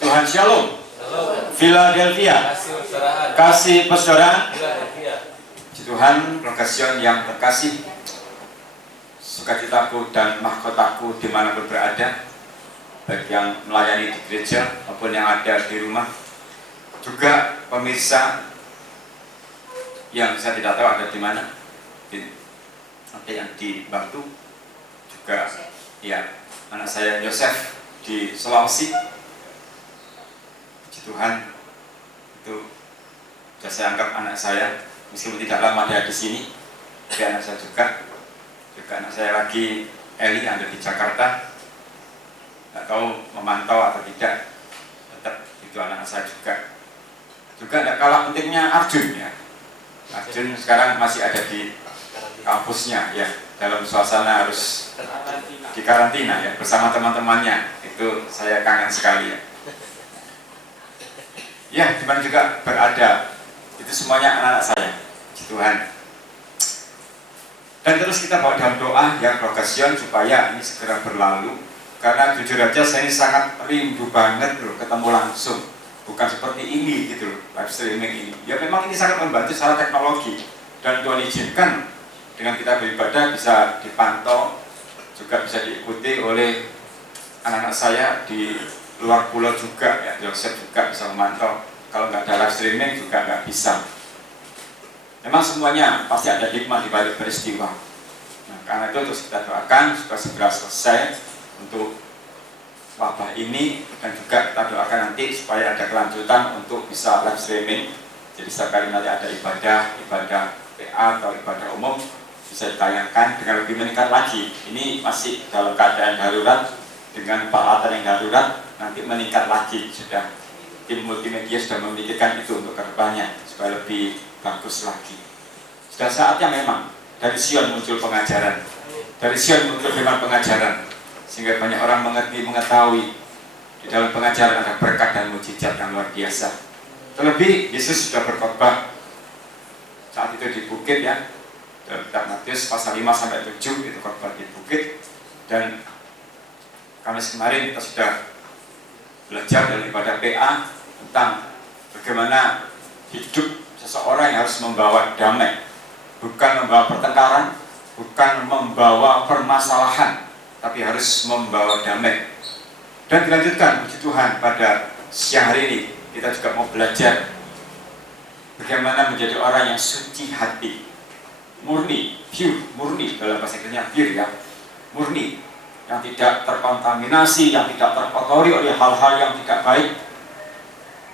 Tuhan Shalom. Philadelphia. Kasih persaudaraan. Tuhan Rogasion yang terkasih, sukacitaku dan mahkotaku dimanapun berada, baik yang melayani di gereja maupun yang ada di rumah, juga pemirsa yang saya tidak tahu ada di mana, ada yang di Batu, juga ya anak saya Yosef di Sulawesi. Puji Tuhan, itu sudah saya anggap anak saya, meskipun tidak lama dia di sini, tapi anak saya juga anak saya lagi Eli ada di Jakarta. Tidak tahu memantau atau tidak, tetap itu anak saya juga tidak kalah pentingnya Arjun ya. Arjun sekarang masih ada di kampusnya ya, dalam suasana harus di karantina ya, bersama teman-temannya. Itu saya kangen sekali ya. Ya, dimana juga berada, itu semuanya anak-anak saya. Puji Tuhan. Dan terus kita bawa dalam doa ya, Rogasion, supaya ini segera berlalu. Karena jujur aja saya ini sangat rindu banget loh ketemu langsung. Bukan seperti ini gitu loh, live streaming ini. Ya memang ini sangat membantu secara teknologi. Dan Tuhan izinkan dengan kita beribadah bisa dipantau, juga bisa diikuti oleh anak-anak saya di luar pulau juga ya. Yosef juga bisa memantau. Kalau nggak ada live streaming juga nggak bisa. Memang semuanya pasti ada hikmah di balik peristiwa. Nah, karena itu terus kita doakan supaya segera selesai untuk wabah ini, dan juga kita doakan nanti supaya ada kelanjutan untuk bisa live streaming. Jadi setiap kali nanti ada ibadah PA atau ibadah umum bisa ditayangkan dengan lebih meningkat lagi. Ini masih dalam keadaan darurat dengan peralatan yang darurat, nanti meningkat lagi. Sudah tim multimedia sudah memikirkan itu untuk kedepannya supaya lebih bagus lagi. Sudah saatnya memang dari Sion muncul pengajaran, dari Sion muncul firman pengajaran, sehingga banyak orang mengerti, mengetahui di dalam pengajaran ada berkat dan mujizat yang luar biasa. Terlebih Yesus sudah berkhotbah saat itu di bukit ya, dalam kitab Matius pasal 5-7 itu khotbah di bukit. Dan Kamis kemarin kita sudah belajar dari ibadah PA tentang bagaimana hidup seseorang yang harus membawa damai, bukan membawa pertengkaran, bukan membawa permasalahan, tapi harus membawa damai. Dan dilanjutkan, puji Tuhan, pada siang hari ini kita juga mau belajar bagaimana menjadi orang yang suci hati, murni, pure, murni dalam bahasa Inggrisnya pure ya, murni, yang tidak terkontaminasi, yang tidak terkotori oleh hal-hal yang tidak baik.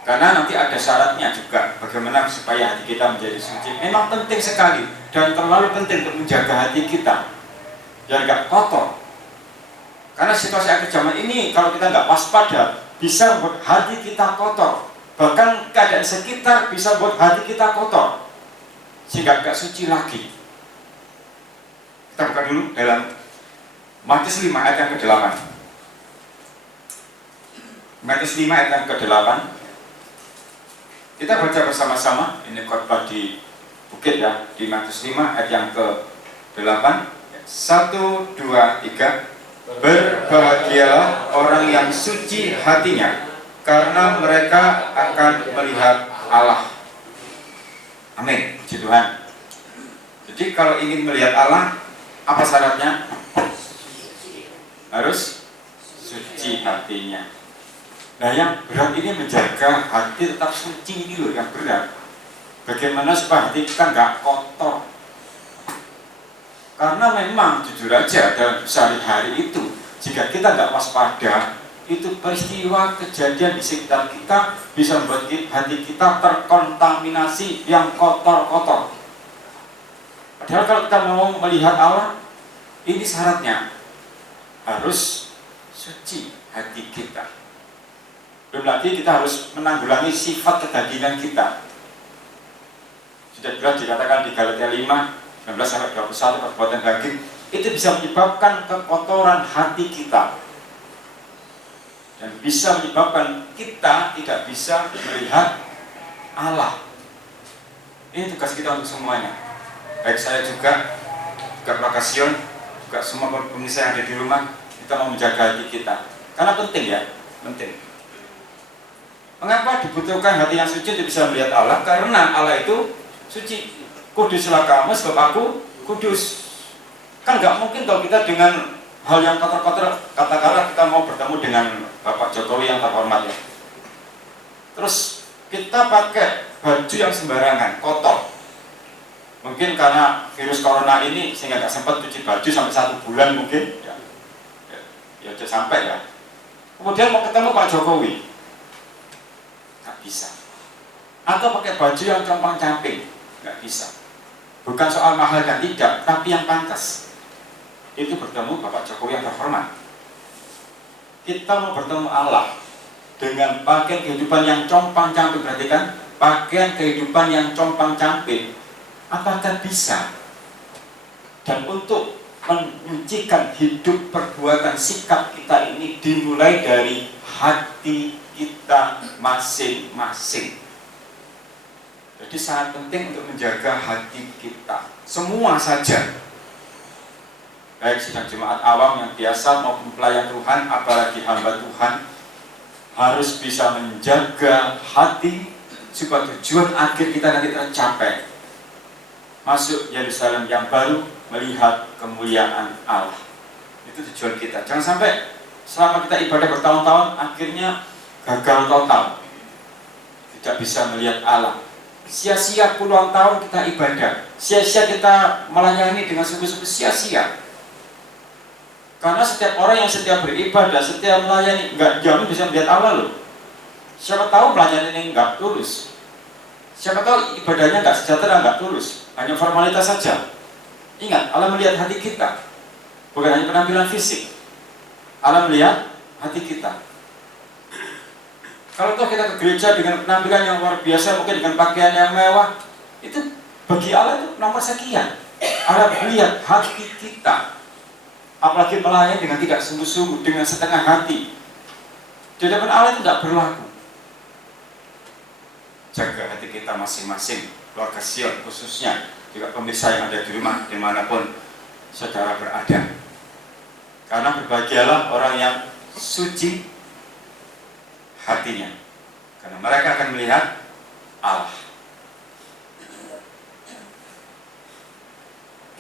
Karena nanti ada syaratnya juga bagaimana supaya hati kita menjadi suci. Memang penting sekali dan terlalu penting untuk menjaga hati kita biar nggak kotor. Karena situasi akhir zaman ini kalau kita nggak waspada bisa membuat hati kita kotor. Bahkan keadaan sekitar bisa membuat hati kita kotor sehingga nggak suci lagi. Kita buka dulu dalam Matius 5 ayat yang ke-8. Matius 5 ayat yang ke-8. Kita baca bersama-sama, ini khotbah di bukit ya, di Matius 5 ayat yang ke-8. 1, 2, 3. Berbahagialah orang yang suci hatinya, karena mereka akan melihat Allah. Amin, puji Tuhan. Jadi kalau ingin melihat Allah, apa syaratnya? Harus suci hatinya. Nah yang berat ini menjaga hati tetap suci ini loh yang berat. Bagaimana supaya hati kita nggak kotor? Karena memang jujur aja dalam sehari-hari itu, jika kita nggak waspada, itu peristiwa kejadian di sekitar kita bisa membuat hati kita terkontaminasi yang kotor-kotor. Padahal kalau kita mau melihat Allah, ini syaratnya harus suci hati kita. Belum lagi kita harus menanggulangi sifat kedagingan kita. Sudah jelas dikatakan di Galatia 5, 19-21, perbuatan daging itu bisa menyebabkan kekotoran hati kita dan bisa menyebabkan kita tidak bisa melihat Allah. Ini tugas kita untuk semuanya. Baik saya juga Rogasion, juga semua pemirsa yang ada di rumah, kita mau menjaga hati kita. Karena penting ya, penting. Mengapa dibutuhkan hati yang suci untuk bisa melihat Allah? Karena Allah itu suci. Kuduslah kamu sebab aku kudus. Kan nggak mungkin kalau kita dengan hal yang kotor-kotor, katakanlah kita mau bertemu dengan Bapak Jokowi yang terhormat ya. Terus kita pakai baju yang sembarangan, kotor. Mungkin karena virus corona ini sehingga nggak sempat cuci baju sampai 1 bulan mungkin. Ya sampai ya. Kemudian mau ketemu Pak Jokowi, nggak bisa. Atau pakai baju yang compang-camping, nggak bisa. Bukan soal mahal dan tidak, tapi yang pantas. Itu bertemu Bapak Jokowi yang terhormat. Kita mau bertemu Allah dengan pakaian kehidupan yang compang-camping, perhatikan, pakaian kehidupan yang compang-camping, apakah bisa? Dan untuk menyucikan hidup, perbuatan, sikap kita ini dimulai dari hati kita masing-masing. Jadi sangat penting untuk menjaga hati kita. Semua saja, baik sidang jemaat awam yang biasa maupun pelayan Tuhan, apalagi hamba Tuhan, harus bisa menjaga hati supaya tujuan akhir kita nanti tercapai. Masuk Yerusalem yang baru, melihat kemuliaan Allah. Itu tujuan kita. Jangan sampai selama kita ibadah bertahun-tahun akhirnya gagal total, tidak bisa melihat Allah. Sia-sia puluhan tahun kita ibadah, sia-sia kita melayani dengan sungguh-sungguh, sia-sia. Karena setiap orang yang setiap beribadah, setiap melayani, nggak jamin bisa melihat Allah loh. Siapa tahu pelayanan ini nggak tulus, siapa tahu ibadahnya nggak sejahtera, nggak tulus, hanya formalitas saja. Ingat, Allah melihat hati kita, bukan hanya penampilan fisik. Allah melihat hati kita. Kalau toh kita ke gereja dengan penampilan yang luar biasa, mungkin dengan pakaian yang mewah, itu bagi Allah itu nomor sekian. Allah melihat hati kita. Apalagi melayani dengan tidak sungguh-sungguh, dengan setengah hati. Di hadapan Allah itu tidak berlaku. Jaga hati kita masing-masing, keluarga Sion khususnya, juga pemirsa yang ada di rumah, dimanapun saudara berada. Karena berbahagialah orang yang suci hatinya, karena mereka akan melihat Allah.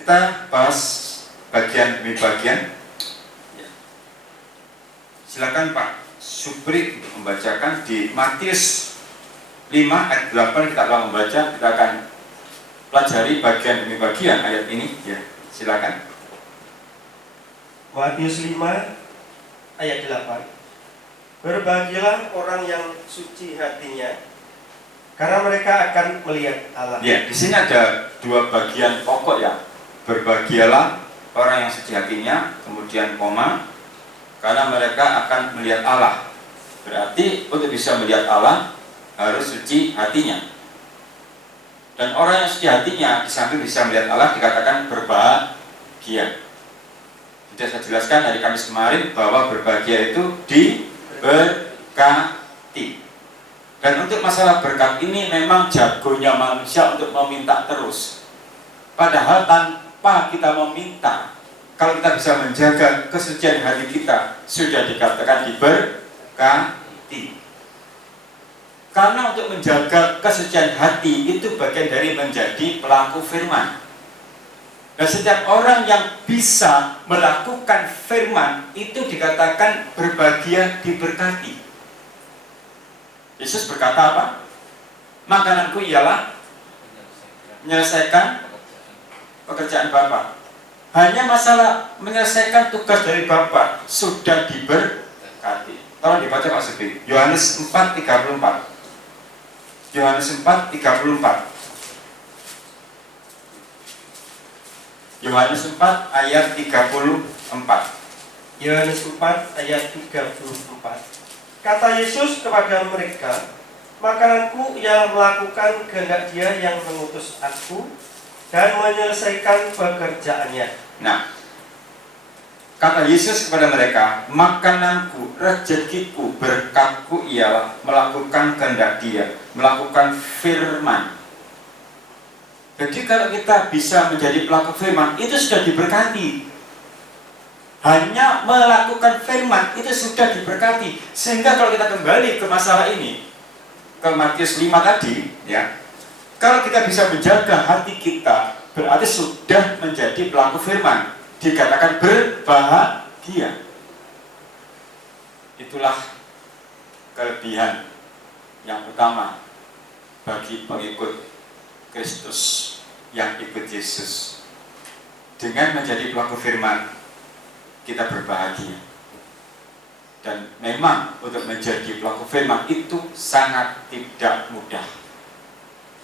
Kita bahas bagian demi bagian. Silakan Pak Supri untuk membacakan di Matius 5 ayat 8. Kita akan membaca, kita akan pelajari bagian demi bagian ayat ini ya. Silakan. Matius 5 ayat 8. Berbahagialah orang yang suci hatinya, karena mereka akan melihat Allah. Ya, di sini ada 2 bagian pokok ya. Berbahagialah orang yang suci hatinya, kemudian koma, karena mereka akan melihat Allah. Berarti untuk bisa melihat Allah harus suci hatinya. Dan orang yang suci hatinya di samping bisa melihat Allah dikatakan berbahagia. Sudah saya jelaskan hari Kamis kemarin bahwa berbahagia itu diberkati. Dan untuk masalah berkat ini memang jagonya manusia untuk meminta terus. Padahal tanpa kita meminta, kalau kita bisa menjaga kesucian hati kita, sudah dikatakan diberkati. Karena untuk menjaga kesucian hati itu bagian dari menjadi pelaku firman. Dan setiap orang yang bisa melakukan firman itu dikatakan berbahagia, diberkati. Yesus berkata apa? Makananku ialah menyelesaikan pekerjaan Bapa. Hanya masalah menyelesaikan tugas dari Bapa sudah diberkati. Tolong dibaca Pak Subi. Yohanes 4:34. Yohanes 4:34. Yohanes 4 ayat 34. Yohanes 4 ayat 34. Kata Yesus kepada mereka, makananku ialah melakukan kehendak Dia yang mengutus aku dan menyelesaikan pekerjaannya. Nah, kata Yesus kepada mereka, makananku, rezekiku, berkatku ialah melakukan kehendak Dia, melakukan firman. Jadi kalau kita bisa menjadi pelaku firman, itu sudah diberkati. Hanya melakukan firman, itu sudah diberkati. Sehingga kalau kita kembali ke masalah ini, ke Matius 5 tadi, ya, kalau kita bisa menjaga hati kita, berarti sudah menjadi pelaku firman. Dikatakan berbahagia. Itulah kelebihan yang utama bagi pengikut Kristus yang ikut Yesus. Dengan menjadi pelaku firman, kita berbahagia. Dan memang untuk menjadi pelaku firman itu sangat tidak mudah.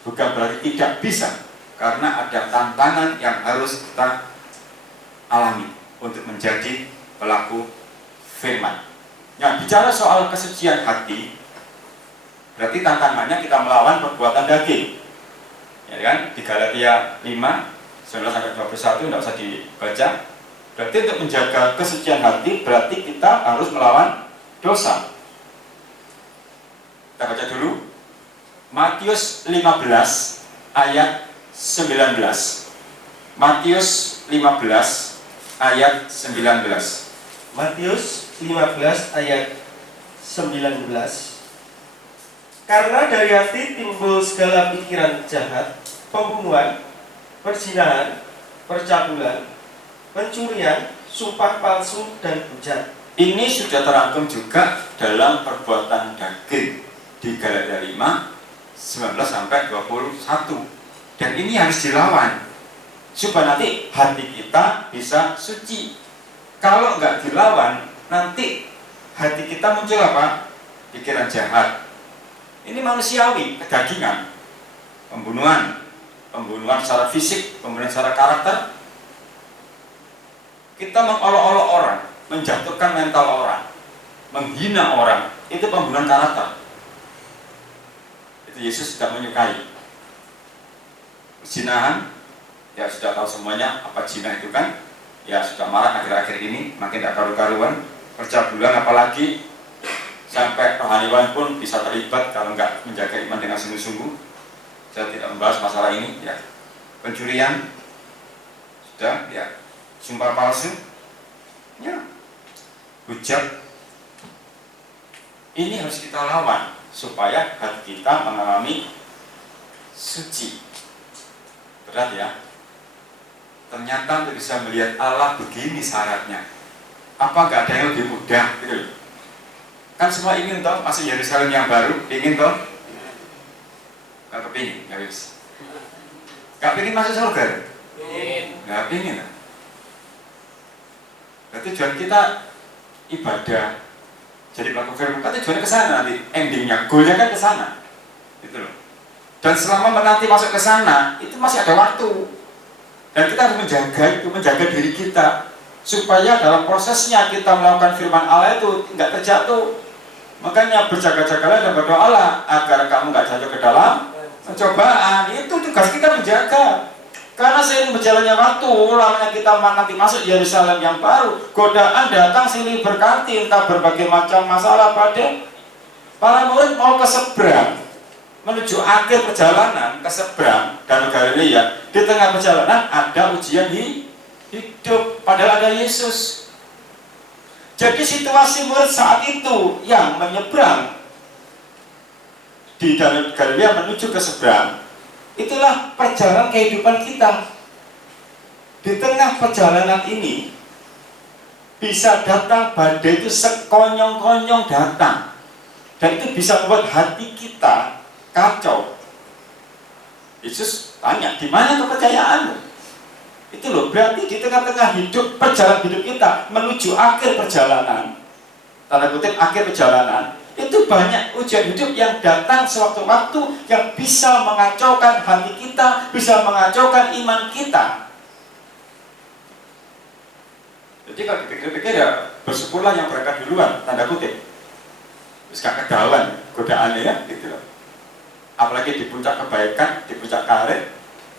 Bukan berarti tidak bisa, karena ada tantangan yang harus kita alami untuk menjadi pelaku firman. Nah, bicara soal kesucian hati, berarti tantangannya kita melawan perbuatan daging. Ya kan? Di Galatia 5, 19-21 tidak usah dibaca. Berarti untuk menjaga kesucian hati berarti kita harus melawan dosa. Kita baca dulu Matius 15 ayat 19. Matius 15 ayat 19. Matius 15 ayat 19. Karena dari hati timbul segala pikiran jahat, pembunuhan, perzinahan, percabulan, pencurian, sumpah palsu, dan hujat. Ini sudah terangkum juga dalam perbuatan daging di Galatia 5 19-21. Dan ini harus dilawan supaya nanti hati kita bisa suci. Kalau nggak dilawan, nanti hati kita muncul apa? Pikiran jahat. Ini manusiawi, kedagingan, pembunuhan secara fisik, pembunuhan secara karakter. Kita mengolok-olok orang, menjatuhkan mental orang, menghina orang, itu pembunuhan karakter. Itu Yesus tidak menyukai. Zinahan, ya sudah tahu semuanya apa zina itu kan. Ya sudah marah akhir-akhir ini, makin tidak karu-karuan. Percabulan apalagi, sampai rohaniwan pun bisa terlibat kalau nggak menjaga iman dengan sungguh-sungguh. Saya tidak membahas masalah ini, ya. Pencurian, sudah, ya. Sumpah palsu, ya. Hujat. Ini harus kita lawan supaya hati kita mengalami suci. Berat ya. Ternyata untuk bisa melihat Allah begini syaratnya. Apa nggak ada yang lebih mudah gitu? Kan semua ingin toh masuk Yerusalem yang baru, ingin toh? Gak kepingin, gak bisa. Gak pingin masuk surga? Gak pingin lah. Nah, tujuan kita ibadah, jadi pelaku firman, kan tujuannya ke sana nanti, endingnya, goalnya kan ke sana, gitu loh. Dan selama menanti masuk ke sana, itu masih ada waktu. Dan kita harus menjaga diri kita, supaya dalam prosesnya kita melakukan firman Allah itu nggak terjatuh. Makanya berjaga-jagalah dan berdoalah agar kamu nggak jatuh ke dalam pencobaan. Itu tugas kita menjaga. Karena seiring berjalannya waktu, lamanya kita nanti masuk Yerusalem yang baru, godaan datang silih berganti, entah berbagai macam masalah pada para murid mau ke seberang, menuju akhir perjalanan ke seberang Danau Galilea. Di tengah perjalanan ada ujian hidup, padahal ada Yesus. Jadi situasi murid saat itu yang menyeberang di Danau Galilea menuju ke seberang, itulah perjalanan kehidupan kita. Di tengah perjalanan ini bisa datang badai, itu sekonyong-konyong datang, dan itu bisa membuat hati kita kacau. Yesus tanya, di mana kepercayaanmu? Itu loh, berarti di tengah-tengah hidup, perjalanan hidup kita menuju akhir perjalanan, tanda kutip akhir perjalanan, itu banyak ujian hidup yang datang sewaktu-waktu yang bisa mengacaukan hati kita, bisa mengacaukan iman kita. Jadi kalau dipikir-pikir ya bersyukurlah yang berangkat duluan, tanda kutip. Terus gak kedawan godaannya ya, gitu loh. Apalagi di puncak kebaikan, di puncak karir,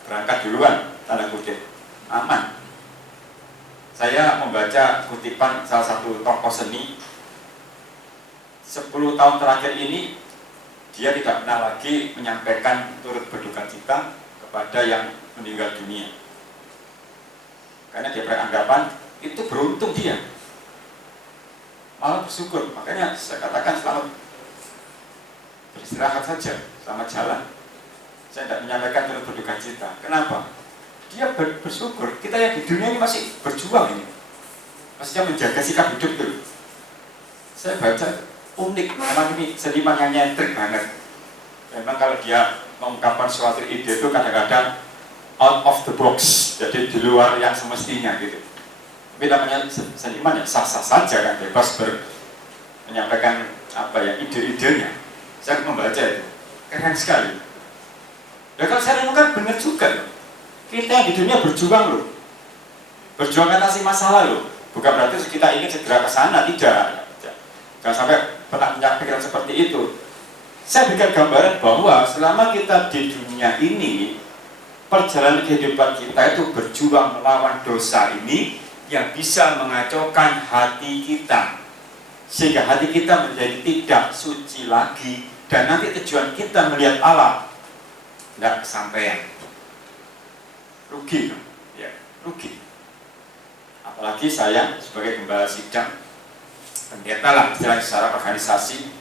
berangkat duluan, tanda kutip, aman. Saya membaca kutipan salah satu tokoh seni. 10 tahun terakhir ini dia tidak pernah lagi menyampaikan turut berduka cita kepada yang meninggal dunia, karena dia beranggapan itu beruntung dia, malah bersyukur. Makanya saya katakan selamat istirahat saja, selamat jalan. Saya tidak menyampaikan turut berduka cita. Kenapa? Dia bersyukur. Kita yang di dunia ini masih berjuang ini. Maksudnya menjaga sikap hidup itu. Saya baca unik, memang ini seniman yang nyentrik banget. Memang kalau dia mengungkapkan suatu ide itu kadang-kadang out of the box, jadi di luar yang semestinya gitu. Tapi namanya seniman ya sah-sah saja kan, bebas menyampaikan apa ya ide-idenya. Saya membaca itu, keren sekali. Dan kalau saya renungkan benar juga loh. Kita yang di dunia berjuang loh, berjuang atasi masalah loh. Bukan berarti kita ingin segera ke sana, tidak. Jangan sampai pernah punya pikiran seperti itu. Saya berikan gambaran bahwa selama kita di dunia ini, perjalanan kehidupan kita itu berjuang melawan dosa ini yang bisa mengacaukan hati kita, sehingga hati kita menjadi tidak suci lagi, dan nanti tujuan kita melihat Allah tidak kesampaian. Rugi, ya, rugi. Apalagi saya sebagai gembala sidang, pendeta lah istilahnya secara organisasi,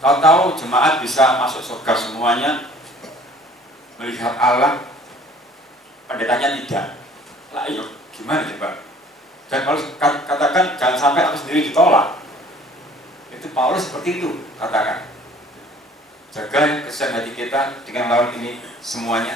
tahu-tahu jemaat bisa masuk surga semuanya, melihat Allah, pendetanya tidak. Lah ayo, gimana coba? Dan Paulus katakan jangan sampai aku sendiri ditolak. Itu Paulus seperti itu katakan. Jaga kesucian hati kita dengan melawan ini semuanya.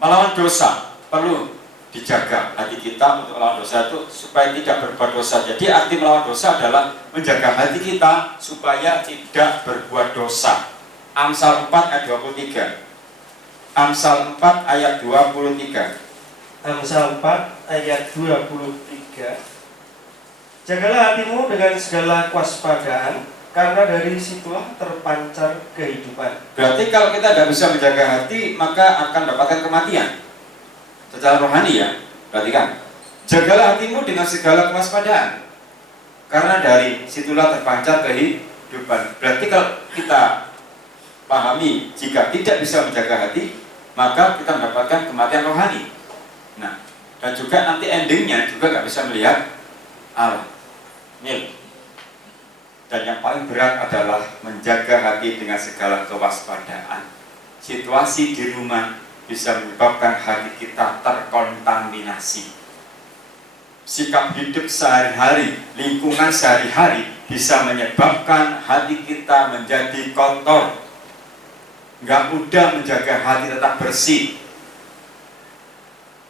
Melawan dosa perlu dijaga hati kita untuk melawan dosa itu supaya tidak berbuat dosa. Jadi arti melawan dosa adalah menjaga hati kita supaya tidak berbuat dosa. Amsal 4 ayat 23. Amsal 4 ayat 23. Amsal 4 ayat 23. Jagalah hatimu dengan segala kewaspadaan, karena dari situlah terpancar kehidupan. Berarti kalau kita tidak bisa menjaga hati, maka akan dapatkan kematian. Secara rohani ya, perhatikan. Jagalah hatimu dengan segala kewaspadaan, karena dari situlah terpancar kehidupan. Berarti kalau kita pahami, jika tidak bisa menjaga hati, maka kita mendapatkan kematian rohani. Nah, dan juga nanti endingnya juga nggak bisa melihat Allah. Nil. Dan yang paling berat adalah menjaga hati dengan segala kewaspadaan. Situasi di rumah bisa menyebabkan hati kita terkontaminasi. Sikap hidup sehari-hari, lingkungan sehari-hari bisa menyebabkan hati kita menjadi kotor. Nggak mudah menjaga hati tetap bersih.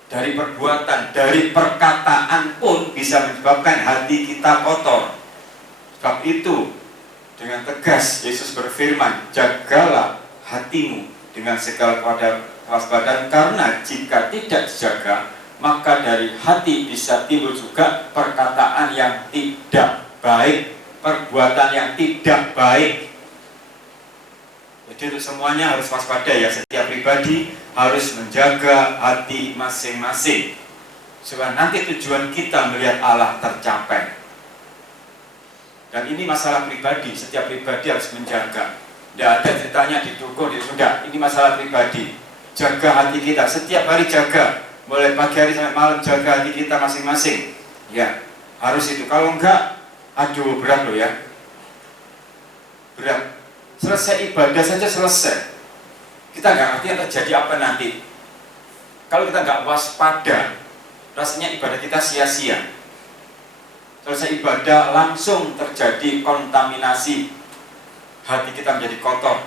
Dari perbuatan, dari perkataan pun bisa menyebabkan hati kita kotor. Sebab itu dengan tegas Yesus berfirman, jagalah hatimu dengan segala kewaspadaan, karena jika tidak dijaga, maka dari hati bisa timbul juga perkataan yang tidak baik, perbuatan yang tidak baik. Jadi itu semuanya harus waspada ya, setiap pribadi harus menjaga hati masing-masing supaya nanti tujuan kita melihat Allah tercapai. Dan ini masalah pribadi, setiap pribadi harus menjaga. Tidak ada ceritanya didukung, sudah, ini masalah pribadi. Jaga hati kita, setiap hari jaga, mulai pagi hari sampai malam jaga hati kita masing-masing. Ya, harus itu. Kalau enggak, aduh berat loh ya. Berat. Selesai ibadah saja selesai. Kita nggak ngerti yang terjadi apa nanti. Kalau kita nggak waspada, rasanya ibadah kita sia-sia. Selesai ibadah langsung terjadi kontaminasi, hati kita menjadi kotor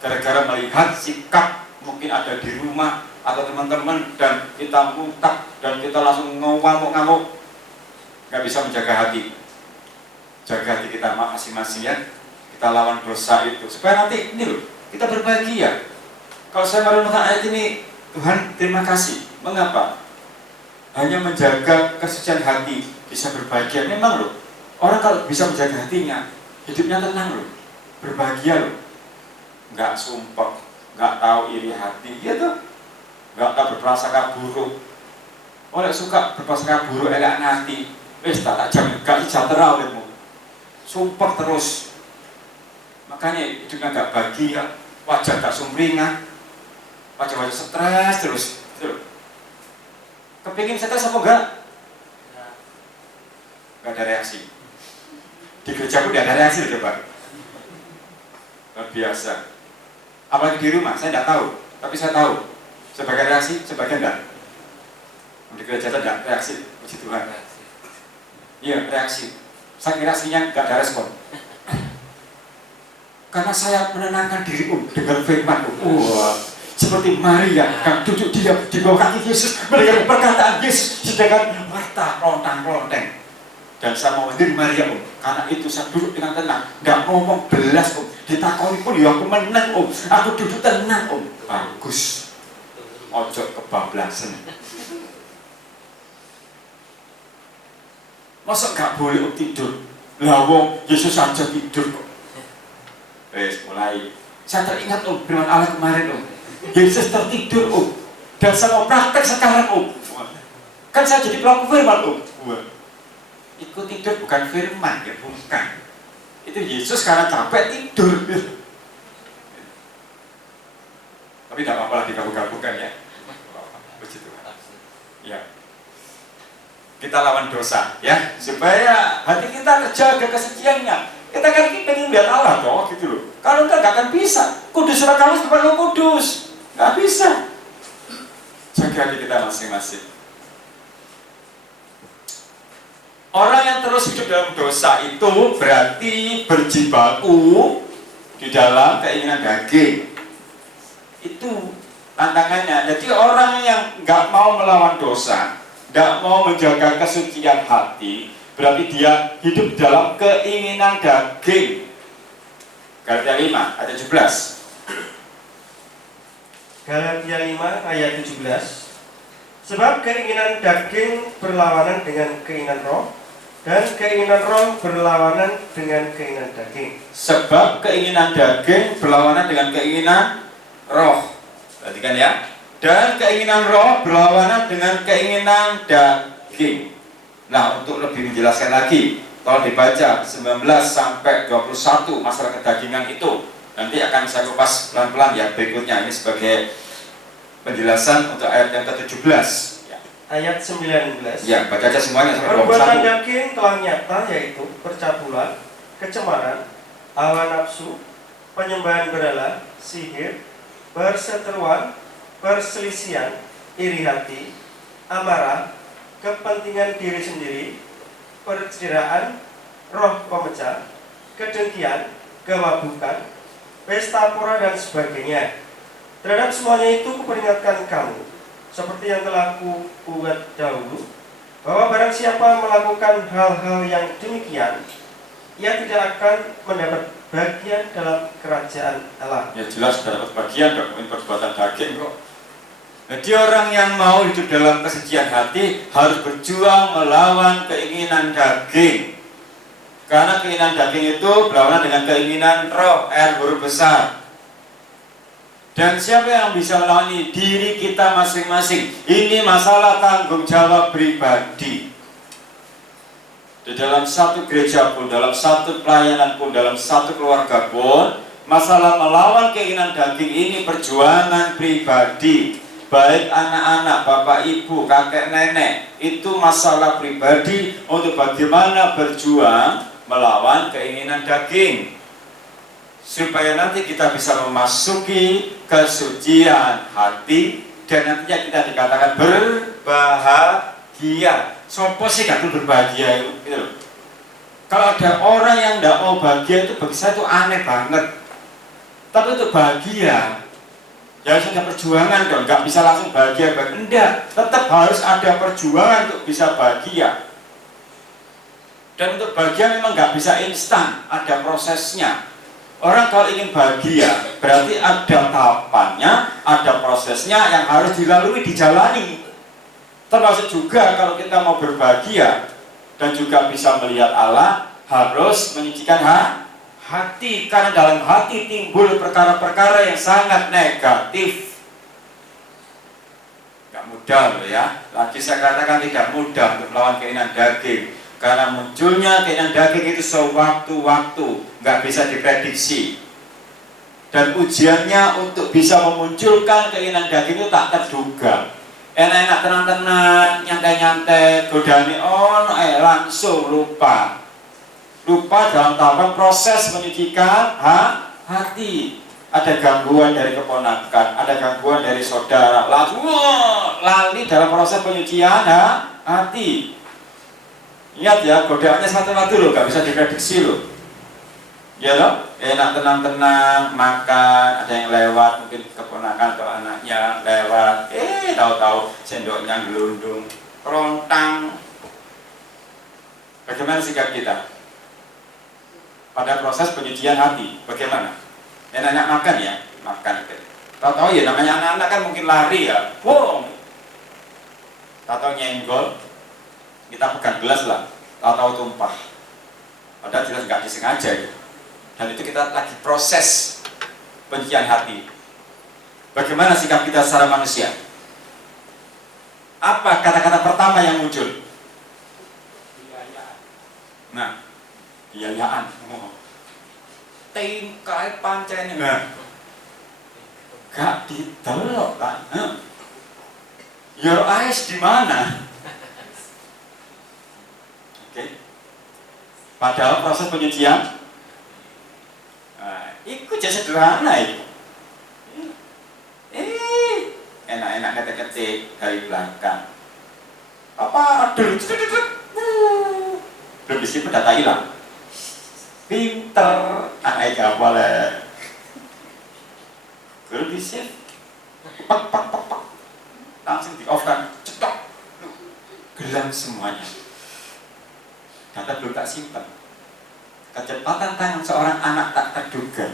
gara-gara melihat sikap mungkin ada di rumah atau teman-teman, dan kita mutak dan kita langsung ngamuk-ngamuk. Nggak bisa menjaga hati. Jaga hati kita masing-masing ya. Kita lawan dosa itu supaya nanti ini loh kita berbahagia. Kalau saya merenungkan ayat ini, Tuhan terima kasih. Mengapa? Hanya menjaga kesucian hati bisa berbahagia. Memang loh, orang kalau bisa menjaga hatinya, hidupnya tenang loh, berbahagia loh. Nggak sumpah, nggak tahu iri hati, gitu. Nggak tahu berprasangka buruk. Oleh suka berprasangka buruk, elak hati, tak jamin gak sejahtera olehmu. Sumpah terus. Makanya hidupnya gak bahagia, wajah gak sumringah, wajah-wajah stres terus. Kepingin stres apa enggak? Gak ada reaksi. Di gereja pun gak ada reaksi, coba. Luar biasa. Apalagi di rumah, saya tidak tahu, tapi saya tahu sebagai reaksi, sebagian tidak. Di gereja tidak reaksi, puji Tuhan. Iya, reaksi. Saking reaksinya nggak ada respon. Karena saya menenangkan diri dengan firman. Wah, seperti Maria yang duduk diam di bawah kaki Yesus mendengar perkataan Yesus sedangkan Marta lontang-lonteng. Dan saya mau menjadi Maria karena itu saya duduk dengan tenang, nggak ngomong belas ditakoni pun ya aku menang aku duduk tenang bagus, ojo kebablasan. Masa nggak boleh tidur? Lah wong Yesus aja tidur kok. Mulai saya teringat firman Allah kemarin Yesus tertidur dan saya mau praktek sekarang kan saya jadi pelaku firman ikut tidur bukan firman, ya bukan. Itu Yesus karena capek tidur. Tapi tidak apa-apa lah digabung-gabungkan ya. Puji Tuhan. Ya. Kita lawan dosa ya, supaya hati kita terjaga kesuciannya. Kita kan ingin lihat Allah toh gitu loh. Kalau enggak akan bisa. Kudus surat kamu sebagai kudus. Enggak bisa. Jaga hati kita masing-masing. Orang yang terus hidup dalam dosa itu berarti berjibaku di dalam keinginan daging. Itu tantangannya. Jadi orang yang nggak mau melawan dosa, nggak mau menjaga kesucian hati, berarti dia hidup dalam keinginan daging. Galatia 5 ayat 17. Galatia 5 ayat 17. Sebab keinginan daging berlawanan dengan keinginan roh, dan keinginan roh berlawanan dengan keinginan daging. Sebab keinginan daging berlawanan dengan keinginan roh. Perhatikan ya. Dan keinginan roh berlawanan dengan keinginan daging. Nah, untuk lebih menjelaskan lagi, tolong dibaca 19 sampai 21 masalah kedagingan itu. Nanti akan saya kupas pelan-pelan ya berikutnya. Ini sebagai penjelasan untuk ayat yang ke-17. Ayat 19. Ya, baca aja semuanya sampai 21. Perbuatan daging telah nyata, yaitu percabulan, kecemaran, hawa nafsu, penyembahan berhala, sihir, perseteruan, perselisihan, iri hati, amarah, kepentingan diri sendiri, perceraian, roh pemecah, kedengkian, kemabukan, pesta pora dan sebagainya. Terhadap semuanya itu kuperingatkan kamu, seperti yang telah kubuat dahulu, bahwa barang siapa melakukan hal-hal yang demikian, ia tidak akan mendapat bagian dalam kerajaan Allah. Ya jelas dapat bagian dari perbuatan daging kok. Jadi orang yang mau hidup dalam kesucian hati harus berjuang melawan keinginan daging. Karena keinginan daging itu berlawanan dengan keinginan roh, R huruf besar. Dan siapa yang bisa melawan ini? Diri kita masing-masing. Ini masalah tanggung jawab pribadi. Di dalam satu gereja pun, dalam satu pelayanan pun, dalam satu keluarga pun, masalah melawan keinginan daging ini perjuangan pribadi. Baik anak-anak, bapak ibu, kakek nenek, itu masalah pribadi untuk bagaimana berjuang melawan keinginan daging, supaya nanti kita bisa memasuki kesucian hati dan nantinya kita dikatakan berbahagia. Sopo sih gak berbahagia itu? Gitu. Kalau ada orang yang tidak mau bahagia itu bagi saya itu aneh banget. Tapi untuk bahagia, ya harus ada perjuangan dong. Gak bisa langsung bahagia, enggak. Tetap harus ada perjuangan untuk bisa bahagia. Dan untuk bahagia memang gak bisa instan, ada prosesnya. Orang kalau ingin bahagia, berarti ada tahapannya, ada prosesnya yang harus dilalui, dijalani. Termasuk juga kalau kita mau berbahagia dan juga bisa melihat Allah, harus menyucikan hati. Karena dalam hati timbul perkara-perkara yang sangat negatif. Gak mudah loh ya. Lagi saya katakan tidak mudah untuk melawan keinginan daging. Karena munculnya keinginan daging itu sewaktu-waktu, nggak bisa diprediksi. Dan ujiannya untuk bisa memunculkan keinginan daging itu tak terduga. Enak-enak tenang-tenang, nyantai-nyantai, godani langsung lupa dalam tahapan proses menyucikan hati. Ada gangguan dari keponakan, ada gangguan dari saudara, lalu lali dalam proses penyucian hati. Ingat ya, godaannya satu-satu loh, gak bisa diprediksi loh. Ya loh, enak tenang-tenang makan, ada yang lewat mungkin keponakan atau anaknya lewat, tahu-tahu sendoknya gelundung, kerontang. Bagaimana sikap kita pada proses penyucian hati? Bagaimana? Enak makan ya, makan. Tahu-tahu ya namanya anak-anak kan mungkin lari ya, wow. Tahu-tahu nyenggol, kita pegang gelas lah, tahu-tahu tumpah. Padahal jelas nggak disengaja ya. Dan itu kita lagi proses penyucian hati. Bagaimana sikap kita secara manusia? Apa kata-kata pertama yang muncul? Biayaan. Nah, biayaan. Tingkai pancen. Nah, gak ditelok kan? Your eyes di mana? Oke. Padahal proses penyucian itu jadi sederhana itu. Enak-enak ketik-ketik dari belakang. Apa? Belum disimpan data hilang. Pinter, anak gak boleh. Belum di-save. Pak. Langsung di-off kan. Cetok. Gelang semuanya. Data belum tak simpan. Kecepatan tangan seorang anak tak terduga.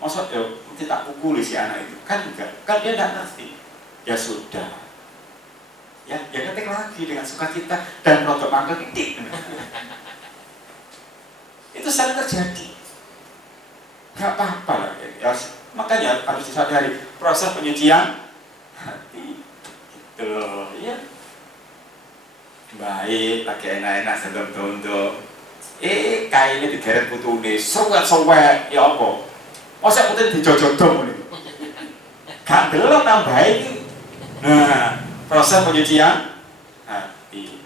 Maksud ya, mesti tak pukuli si anak itu. Kan enggak, kan dia tidak ngerti. Ya sudah. Ya ketik lagi dengan sukacita dan rotok mangkel titik. Itu sering terjadi. Gak apa-apa lah ya, makanya harus disadari proses penyucian hati gitu loh ya. Baik, lagi enak-enak sebelum tondo kainnya digeret putune sewet-sewet ya apa masa putih dijojodong ini gak delok tambah ini. Nah, proses penyucian hati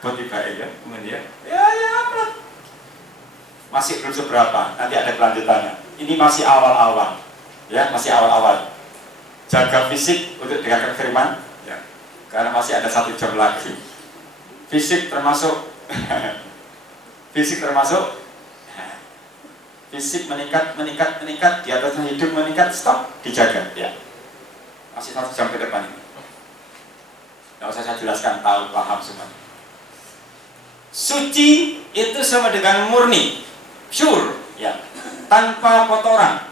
buat tiba ya kemudian ya apa masih belum seberapa, nanti ada kelanjutannya. Ini masih awal-awal, ya masih awal-awal. Jaga fisik untuk dengarkan firman, ya, karena masih ada 1 jam lagi. Fisik termasuk, fisik meningkat, di atasnya hidup meningkat, stop, dijaga, ya. Masih 1 jam ke depan ini. Nggak usah saya jelaskan, tahu, paham semua. Suci itu sama dengan murni. Pure, ya, tanpa kotoran.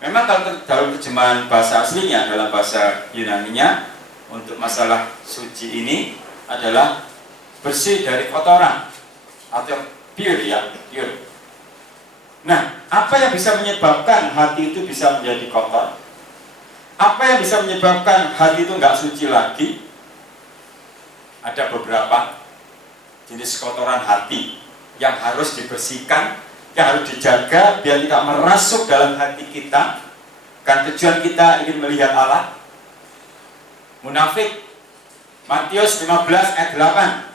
Memang kalau dalam terjemahan bahasa aslinya, dalam bahasa Yunaninya, untuk masalah suci ini adalah bersih dari kotoran atau pure, ya, pure. Nah, apa yang bisa menyebabkan hati itu bisa menjadi kotor? Apa yang bisa menyebabkan hati itu nggak suci lagi? Ada beberapa jenis kotoran hati yang harus dibersihkan, yang harus dijaga biar tidak merasuk dalam hati kita. Kan tujuan kita ingin melihat Allah. Munafik, Matius 15 ayat 8.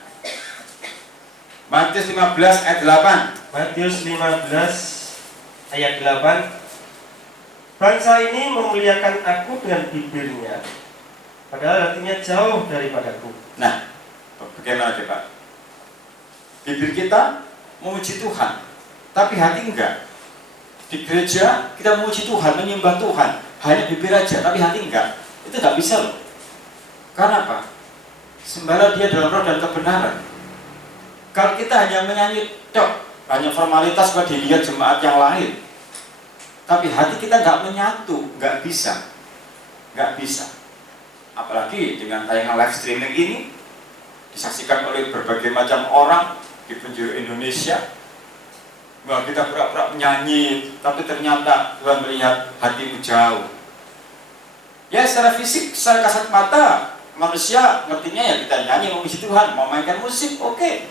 Matius 15 ayat 8. Matius 15 ayat 8. Bangsa ini memuliakan aku dengan bibirnya, padahal hatinya jauh daripadaku. Nah, bagaimana Pak? Bibir kita memuji Tuhan, tapi hati enggak. Di gereja kita memuji Tuhan, menyembah Tuhan, hanya bibir aja, tapi hati enggak. Itu enggak bisa loh. Karena apa? Sembahlah Dia dalam roh dan kebenaran. Kalau kita hanya menyanyi tok, hanya formalitas buat dilihat jemaat yang lain, tapi hati kita enggak menyatu, enggak bisa. Enggak bisa. Apalagi dengan tayangan live streaming ini disaksikan oleh berbagai macam orang di penjuru Indonesia. Bahwa kita pura-pura menyanyi, tapi ternyata Tuhan melihat hatimu jauh. Ya secara fisik, secara kasat mata manusia ngertinya ya kita nyanyi memuji Tuhan, mau mainkan musik, oke.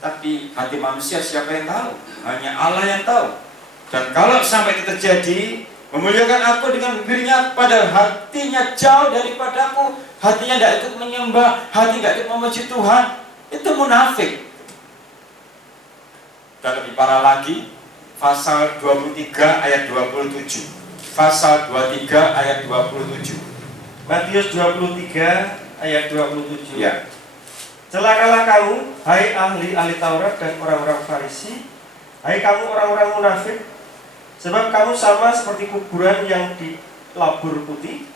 Tapi hati manusia siapa yang tahu? Hanya Allah yang tahu. Dan kalau sampai itu terjadi, memuliakan aku dengan bibirnya, padahal hatinya jauh daripadaku, hatinya tidak ikut menyembah, hati tidak ikut memuji Tuhan, itu munafik. Dan lebih parah lagi, pasal 23 ayat 27. Pasal 23 ayat 27. Matius 23 ayat 27. Ya. Celakalah kamu, hai ahli-ahli Taurat dan orang-orang Farisi, hai kamu orang-orang munafik, sebab kamu sama seperti kuburan yang dilabur putih,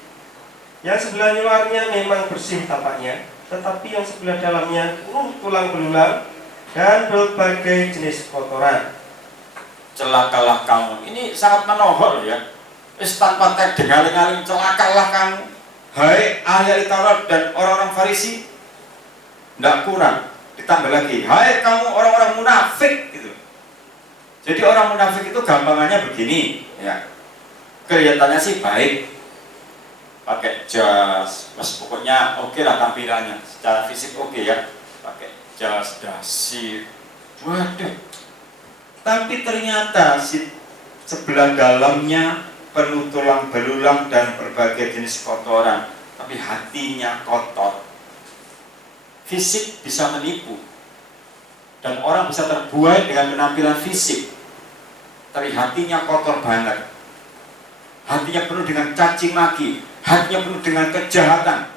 yang sebelah luarnya memang bersih tampaknya, tetapi yang sebelah dalamnya penuh tulang belulang dan berbagai jenis kotoran. Celakalah kamu. Ini sangat menohol ya. Tanpa teks dengaling-aling, celakalah kamu, hai ahli Taurat dan orang-orang Farisi. Tidak kurang, ditambah lagi, hai kamu orang-orang munafik gitu. Jadi orang munafik itu gampangannya begini ya. Kelihatannya sih baik, pakai jas, mas pokoknya oke lah tampilannya, secara fisik oke ya, pakai jas, dasi, waduh. Tapi ternyata si sebelah dalamnya penuh tulang belulang dan berbagai jenis kotoran, tapi hatinya kotor. Fisik bisa menipu, dan orang bisa terbuai dengan penampilan fisik, tapi hatinya kotor banget. Hatinya penuh dengan caci maki, hatinya penuh dengan kejahatan.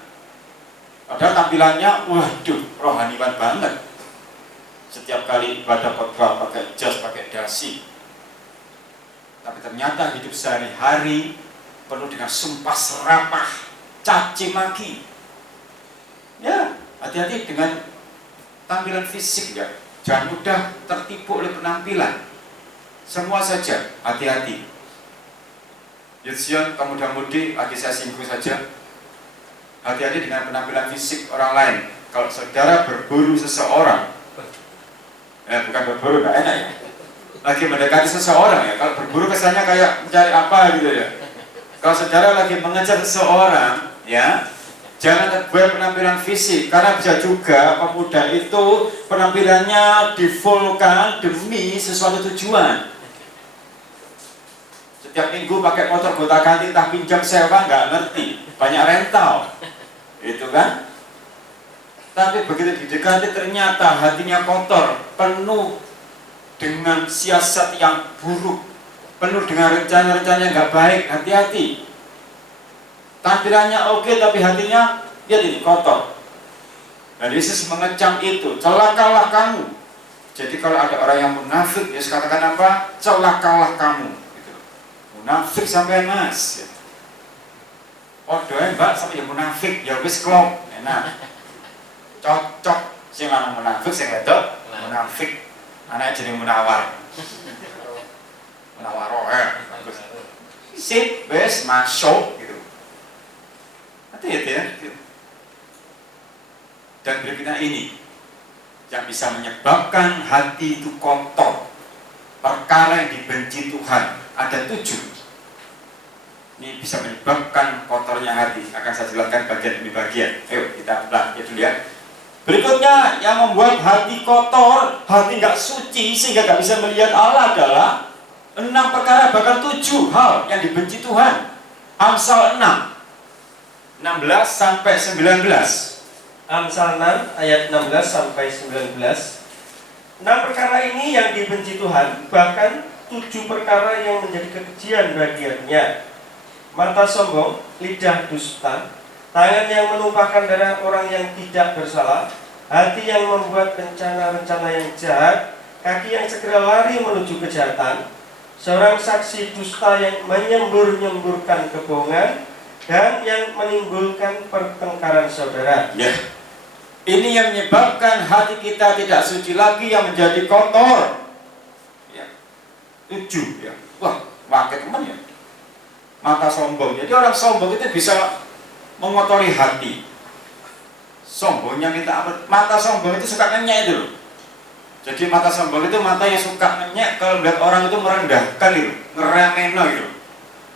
Padahal tampilannya, waduh, rohaniwan banget. Setiap kali ibadah khotbah pakai jas, pakai dasi. Tapi ternyata hidup sehari-hari penuh dengan sumpah serapah, caci maki. Ya, hati-hati dengan tampilan fisik ya. Jangan mudah tertipu oleh penampilan. Semua saja hati-hati. Yudsion, pemuda-mudi, lagi saya singgung saja. Hati-hati dengan penampilan fisik orang lain. Kalau saudara berburu seseorang, bukan berburu, gak enak ya. Lagi mendekati seseorang ya. Kalau berburu kesannya kayak mencari apa gitu ya. Kalau saudara lagi mengejar seseorang, ya, jangan terbuai penampilan fisik, karena bisa juga pemuda itu penampilannya difullkan demi sesuatu tujuan. Setiap minggu pakai motor gonta-ganti, entah pinjam sewa nggak ngerti, banyak rental, itu kan. Tapi begitu didekati ternyata hatinya kotor, penuh dengan siasat yang buruk, penuh dengan rencana-rencana yang nggak baik. Hati-hati. Tampilannya oke, tapi hatinya lihat ini kotor. Dan Yesus mengecam itu, celakalah kamu. Jadi kalau ada orang yang munafik, Yesus katakan apa? Celakalah kamu. Gitu. Munafik sampai mas. Oh doa mbak sampai munafik, ya wis klop, enak. Cocok sing lanang munafik, sing wedok munafik. Anaknya jadi munawar. Munawaro bagus. Sip, wis masuk gitu. Hati-hati ya. Dan berikutnya ini yang bisa menyebabkan hati itu kotor. Perkara yang dibenci Tuhan ada 7. Ini bisa menyebabkan kotornya hati. Akan saya jelaskan bagian demi bagian. Ayo kita belajar dulu ya. Berikutnya yang membuat hati kotor, hati nggak suci sehingga nggak bisa melihat Allah adalah 6 perkara, bahkan 7 hal yang dibenci Tuhan. Amsal 6 16 sampai 19. Amsal 6 ayat 16 sampai 19. 6 perkara ini yang dibenci Tuhan, bahkan 7 perkara yang menjadi kekejian bagiannya: mata sombong, lidah dusta, tangan yang menumpahkan darah orang yang tidak bersalah, hati yang membuat rencana-rencana yang jahat, kaki yang segera lari menuju kejahatan, seorang saksi dusta yang menyembur-nyemburkan kebohongan, dan yang menimbulkan pertengkaran saudara. Ya, ini yang menyebabkan hati kita tidak suci lagi, yang menjadi kotor. Ya, 7 ya. Wah, pakai teman ya. Mata sombong. Jadi orang sombong itu bisa mengotori hati. Sombongnya minta apa? Mata sombong itu suka ngenyek itu loh. Jadi mata sombong itu mata yang suka ngenyek kalau melihat orang itu merendahkan itu, ngeremeno gitu.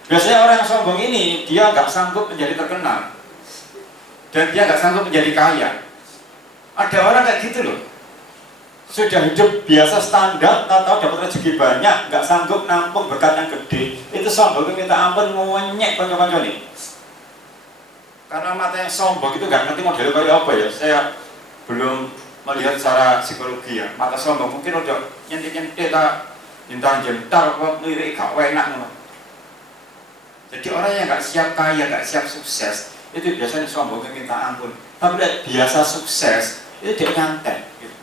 Biasanya orang yang sombong ini dia nggak sanggup menjadi terkenal dan dia nggak sanggup menjadi kaya. Ada orang kayak gitu loh. Sudah hidup biasa standar, tahu dapat rezeki banyak, nggak sanggup nampung berkat yang gede. Itu sombong itu minta ampun, ngenyek konco-konco nih. Karena mata yang sombong itu nggak ngerti model kayak apa ya. Saya belum melihat secara psikologi ya, mata sombong mungkin udah nyentik-nyentik tak jentar-jentar kok lirik gak enak ngono. Jadi orang yang gak siap kaya, gak siap sukses itu biasanya sombongnya minta ampun. Tapi biasa sukses itu dia nyantai gitu.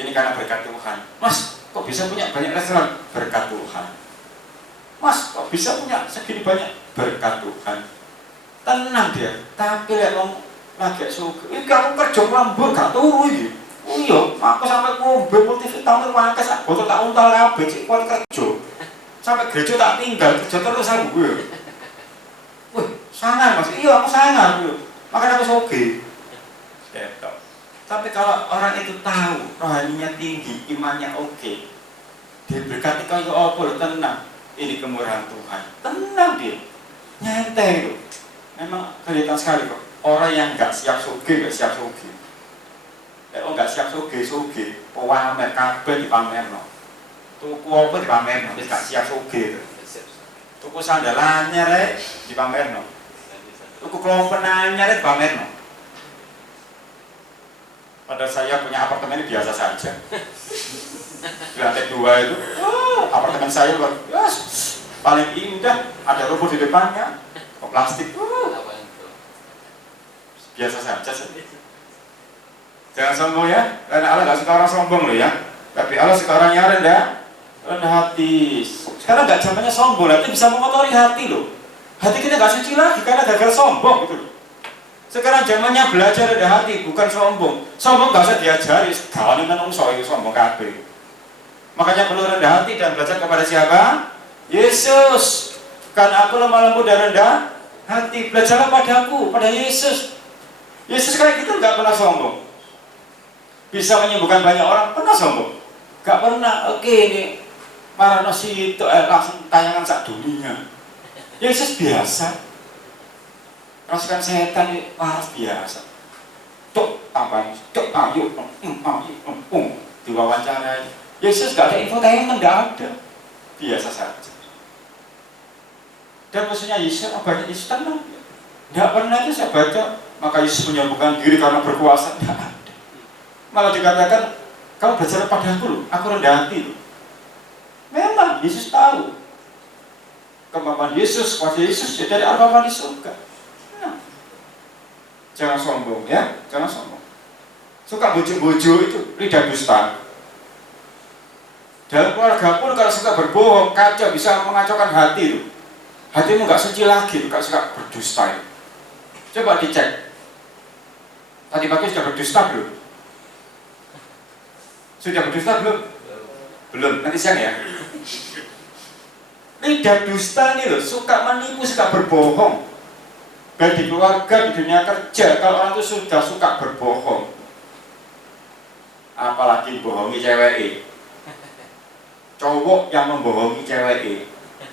Ini karena berkat Tuhan. Mas, kok bisa punya banyak restoran? Berkat Tuhan. Mas, kok bisa punya segini banyak? Berkat Tuhan. Tenang dia. Tapi lihat orang lagi suka. Ini kamu kerja lambur gak turu ini. Oh iya, aku sampai ngombe multivitamin wakas, botol tak untal kabeh cik kuat kerja. Sampai gereja tak tinggal kerja terus aku gue. Wih, sangar Mas. Iya, aku sangar gue. Makanya aku soge. Ketok. Tapi kalau orang itu tahu rohaninya tinggi, imannya oke, diberkati kaya apa lho, tenang. Ini kemurahan Tuhan. Tenang dia. Nyantai loh. Memang kelihatan sekali kok. Orang yang nggak siap soge, nggak siap soge. Nggak siap soge, pamer kabeh dipamerno. Tuku apa dipamerno, wis gak siap soge. Tuku sandal anyar dipamerno. Tuku klompen anyar dipamerno. Padahal saya punya apartemen ini biasa saja. Di lantai 2 itu, apartemen saya luar biasa, paling indah, ada rumput di depannya, plastik, biasa saja. Jangan sombong ya, karena Allah gak suka orang sombong loh ya. Tapi Allah suka orang yang rendah hati. Sekarang gak zamannya sombong, nanti bisa mengotori hati loh. Hati kita gak suci lagi karena gagal sombong gitu loh. Sekarang zamannya belajar rendah hati, bukan sombong. Sombong gak usah diajari, kawan menungso itu sombong kabeh. Makanya perlu rendah hati dan belajar kepada siapa? Yesus. Karena aku lemah lembut dan rendah hati. Belajarlah padaku, pada Yesus. Yesus kayak gitu gak pernah sombong. Bisa menyembuhkan banyak orang, pernah sombong? Gak pernah. Oke ini Marano itu langsung tayangan sak dunia. Yesus biasa. Rasukan setan ini biasa. Tuk, apa ini? Tuk, ayo, diwawancarai. Yesus gak ada infotainment, gak ada. Biasa saja. Dan maksudnya Yesus, banyak Yesus tenang. Gak pernah itu saya baca, maka Yesus menyembuhkan diri karena berkuasa. Gak ada. Malah dikatakan, kamu belajar padaku loh, aku rendah hati loh. Memang Yesus tahu kemampuan Yesus, kuasa Yesus, ya dari apa-apa di surga. Jangan sombong ya, jangan sombong. Suka bojo-bojo itu lidah dusta. Dalam keluarga pun kalau suka berbohong, kacau, bisa mengacaukan hati itu. Hatimu gak suci lagi, gak suka berdusta itu. Coba dicek. Tadi pagi sudah berdusta belum? Sudah berdusta belum? Belum, nanti siang ya. Lidah dusta ini loh, suka menipu, suka berbohong. Baik di keluarga, di dunia kerja, kalau orang itu sudah suka berbohong, apalagi bohongi cewek, cowok yang membohongi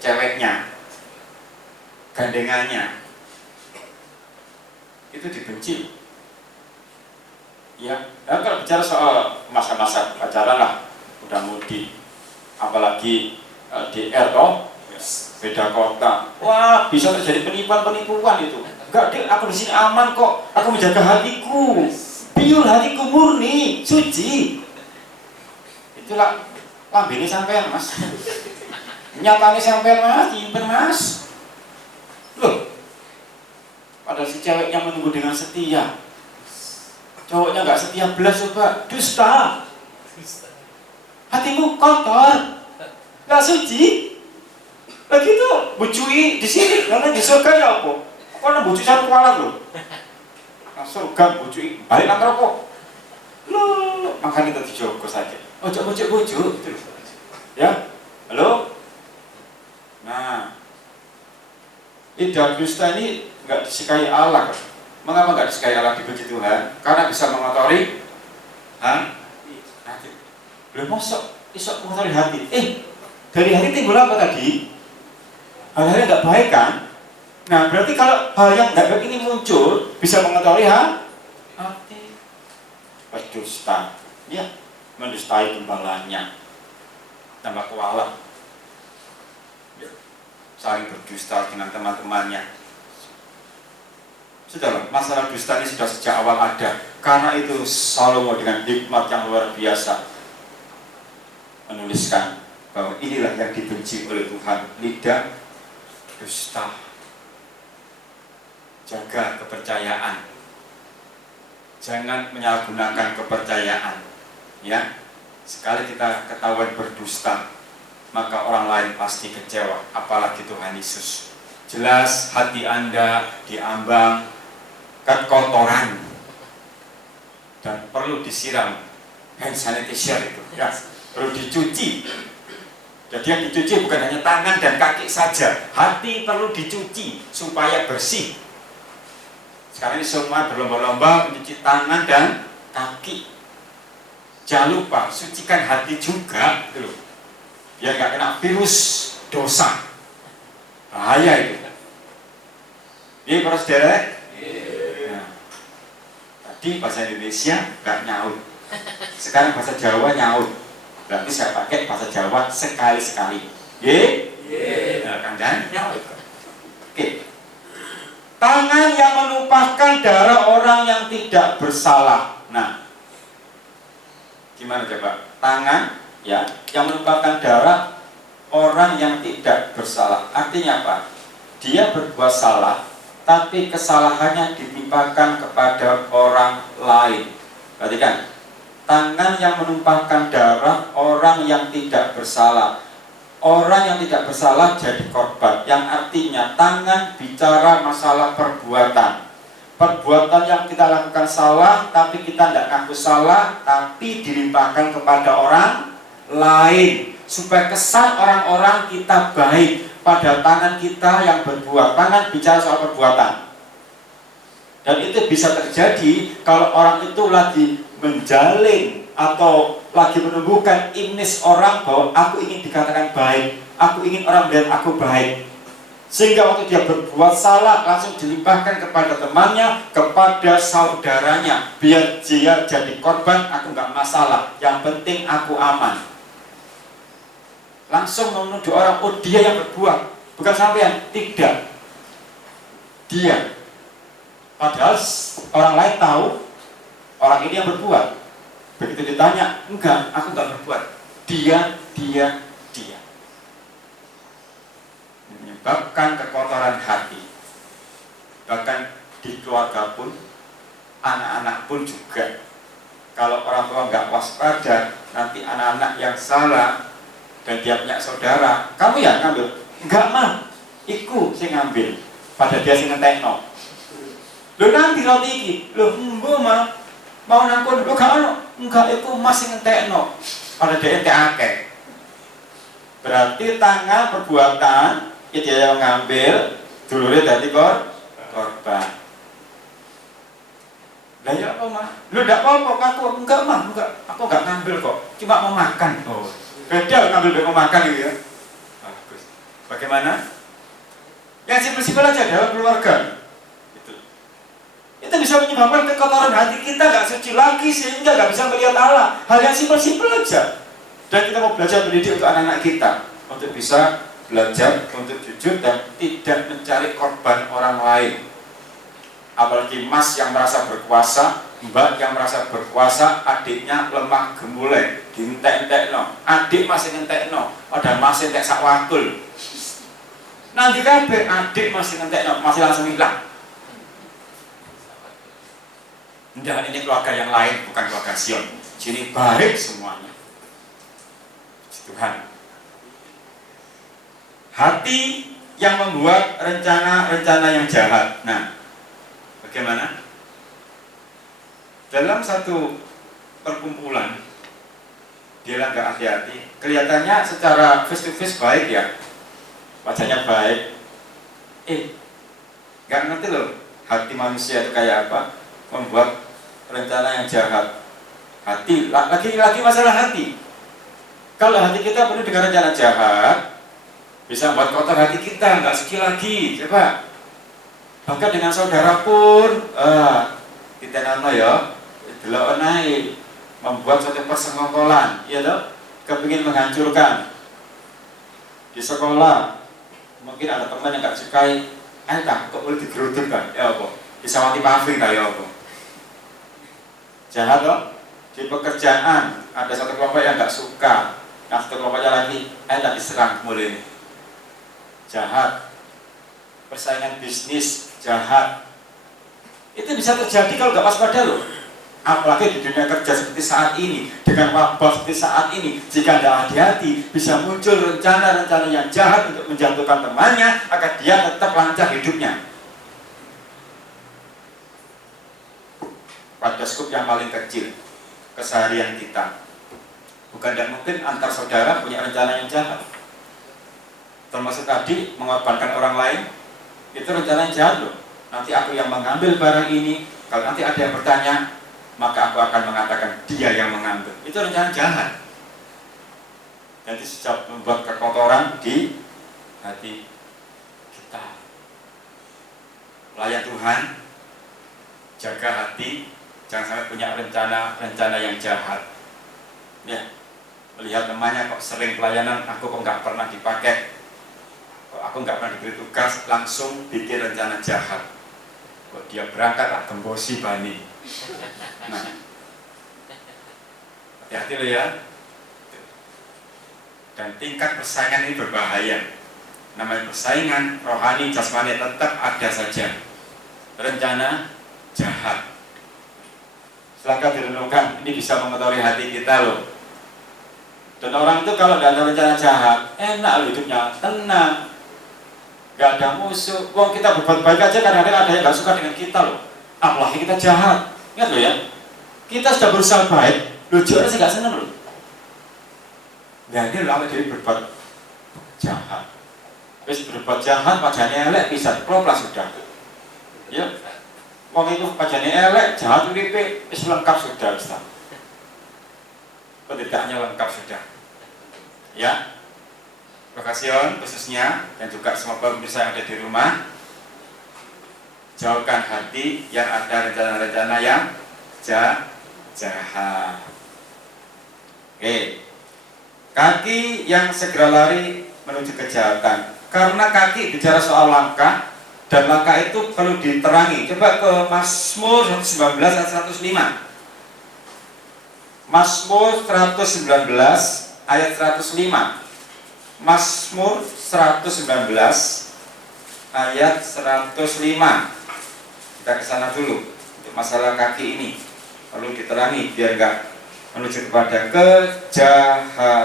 ceweknya, gandengannya, itu dibenci. Ya, kalau bicara soal masa-masa pacaran lah, udah mudi, apalagi DR toh, beda kota, wah bisa terjadi penipuan itu. Enggak deh, aku di sini aman kok, aku menjaga hatiku, pure hatiku murni, suci. Itulah lambene sampean mas, nyatanya sampean mas, nyimpen mas. Loh, padahal si ceweknya menunggu dengan setia, cowoknya nggak setia belas coba, dusta. Hatimu kotor, nggak suci. Lagi itu bujui di sini, karena di surga ya apa? Karena bujui satu kualat loh. Nah, surga bujui, balik nang rokok. Loh, makanya kita dijogo saja. Ojo bujuk gitu. Ya, halo. Nah, lidah dusta ini nggak disukai Allah. Mengapa nggak disukai Allah, dibenci Tuhan? Karena bisa mengotori hati. Belum masuk, isok mengotori hati. Dari hati timbul apa tadi? Hal-hal yang nggak baik kan? Nah berarti kalau hal yang nggak baik ini muncul, bisa mengotori hati. Berdusta, ya, mendustai gembalanya, tambah kualat, ya, saling berdusta dengan teman-temannya, Sudah, masalah dusta ini sudah sejak awal ada. Karena itu Salomo dengan hikmat yang luar biasa menuliskan bahwa inilah yang dibenci oleh Tuhan, lidah dusta. Jaga kepercayaan, jangan menyalahgunakan kepercayaan. Ya, sekali kita ketahuan berdusta, maka orang lain pasti kecewa, apalagi Tuhan Yesus. Jelas hati Anda diambang kekotoran dan perlu disiram hand sanitizer itu, ya, perlu dicuci. Jadi yang dicuci bukan hanya tangan dan kaki saja, hati perlu dicuci supaya bersih. Sekarang ini semua berlomba-lomba mencuci tangan dan kaki. Jangan lupa sucikan hati juga, gitu loh, biar nggak kena virus dosa. Bahaya itu. Ini para saudara. Nah, tadi bahasa Indonesia nggak nyaut, sekarang bahasa Jawa nyaut. Berarti saya pakai bahasa Jawa sekali-sekali. Nah, kan dan nyaut. Oke. Tangan yang menumpahkan darah orang yang tidak bersalah. Nah, gimana coba? Tangan ya yang menumpahkan darah orang yang tidak bersalah. Artinya apa? Dia berbuat salah, tapi kesalahannya ditimpakan kepada orang lain. Perhatikan, tangan yang menumpahkan darah orang yang tidak bersalah. Orang yang tidak bersalah jadi korban, yang artinya tangan bicara masalah perbuatan. Perbuatan yang kita lakukan salah, tapi kita tidak ngaku salah, tapi dilimpahkan kepada orang lain, supaya kesan orang-orang kita baik pada tangan kita yang berbuat. Tangan bicara soal perbuatan. Dan itu bisa terjadi kalau orang itu lagi menjalin atau lagi menumbuhkan image orang bahwa aku ingin dikatakan baik, aku ingin orang melihat aku baik. Sehingga waktu dia berbuat salah langsung dilimpahkan kepada temannya, kepada saudaranya, biar dia jadi korban. Aku nggak masalah, yang penting aku aman. Langsung menuduh orang, oh dia yang berbuat, bukan sampean. Tidak, dia. Padahal orang lain tahu orang ini yang berbuat. Begitu ditanya, enggak, aku enggak berbuat. Dia menyebabkan kekotoran hati. Bahkan di keluarga pun, anak-anak pun juga. Kalau orang tua enggak waspada, nanti anak-anak yang salah dan dia punya saudara, kamu ya ngambil? Enggak mah, iku sing ngambil. Pada dia sing ngentekno. Lho nanti roti iki, lho mbok mah mau nangkon lho gak ono. Enggak, itu masih ngentekno. Pada dia entek akeh. Berarti tangan perbuatan ya dia yang ngambil, dulure dadi korban. Lah ya apa mah? Lu ndak apa-apa aku enggak mah, enggak. Aku enggak ngambil kok. Cuma mau makan. Oh. Beda ngambil mau makan gitu ya. Bagus. Bagaimana? Yang simpel-simpel aja dalam keluarga. Itu bisa menyebabkan kekotoran hati kita nggak suci lagi, sehingga nggak bisa melihat Allah. Hal yang simpel-simpel aja. Dan kita mau belajar mendidik untuk anak-anak kita untuk bisa belajar untuk jujur dan tidak mencari korban orang lain. Apalagi mas yang merasa berkuasa, mbak yang merasa berkuasa, adiknya lemah gemulai, dientek-entekno. Adik masih ngentekno, padahal masih entek sak wakul. Nanti kabeh adik masih ngentekno, masih langsung hilang. Enggak, ini keluarga yang lain, bukan keluarga Sion. Sini baik semuanya. Tuhan. Hati yang membuat rencana-rencana yang jahat. Nah, bagaimana? Dalam satu perkumpulan, dia nggak hati-hati. Kelihatannya secara face to face baik ya, wajahnya baik. Nggak ngerti loh, hati manusia itu kayak apa? Membuat rencana yang jahat. Hati, lagi masalah hati. Kalau hati kita penuh dengan rencana jahat, bisa membuat kotor hati kita, nggak suci lagi. Coba. Bahkan dengan saudara pun, kita nana ya, delok naik, membuat suatu persengkokolan, ya toh, kepingin menghancurkan. Di sekolah, mungkin ada teman yang nggak sukai, kok boleh digeruduk kan? Ya apa? bisa mati pabrik kayak apa? Jahat loh. Di pekerjaan ada satu kelompok yang nggak suka, yang satu kelompoknya lagi, tak diserang mulai. Jahat. Persaingan bisnis jahat. Itu bisa terjadi kalau nggak waspada loh. Apalagi di dunia kerja seperti saat ini, dengan wabah seperti saat ini, jika tidak hati-hati, bisa muncul rencana-rencana yang jahat untuk menjatuhkan temannya agar dia tetap lancar hidupnya. Pada skup yang paling kecil, keseharian kita, bukan tidak mungkin antar saudara punya rencana yang jahat. Termasuk tadi mengorbankan orang lain, itu rencana yang jahat loh. Nanti aku yang mengambil barang ini, kalau nanti ada yang bertanya, maka aku akan mengatakan dia yang mengambil. Itu rencana jahat. Jadi sejak membuat kekotoran di hati kita. Layan Tuhan, jaga hati, jangan sampai punya rencana yang jahat. Ya, melihat temannya kok sering pelayanan, aku kok nggak pernah dipakai, kok aku nggak pernah diberi tugas, langsung bikin rencana jahat. Kok dia berangkat tak gembosi bani. Nah, hati-hati loh ya. Dan tingkat persaingan ini berbahaya. Namanya persaingan rohani, jasmani tetap ada saja. Rencana jahat. Silakan direnungkan, ini bisa mengotori hati kita loh. Dan orang itu kalau tidak ada rencana jahat, enak loh hidupnya, tenang, gak ada musuh. Wong kita berbuat baik aja kadang-kadang ada yang gak suka dengan kita loh. Apalagi kita jahat. Ingat loh ya, kita sudah berusaha baik, loh juara sih gak seneng loh. Nah ini loh jadi berbuat jahat. Terus berbuat jahat, wajahnya elek, bisa diploplas sudah. Ya, wong itu wajahnya elek, jahat uripe, wis lengkap sudah Ustaz. Pendetaannya lengkap sudah. Ya, Lokasi khususnya dan juga semua pemirsa yang ada di rumah, jauhkan hati yang ada rencana-rencana yang jahat. Oke. Kaki yang segera lari menuju kejahatan. Karena kaki bicara soal langkah, dan langkah itu perlu diterangi. Coba ke Mazmur 19 ayat 105. Mazmur 119 ayat 105. Mazmur 119 ayat 105. Kita ke sana dulu. Untuk masalah kaki ini perlu diterangi biar enggak menuju kepada kejahatan.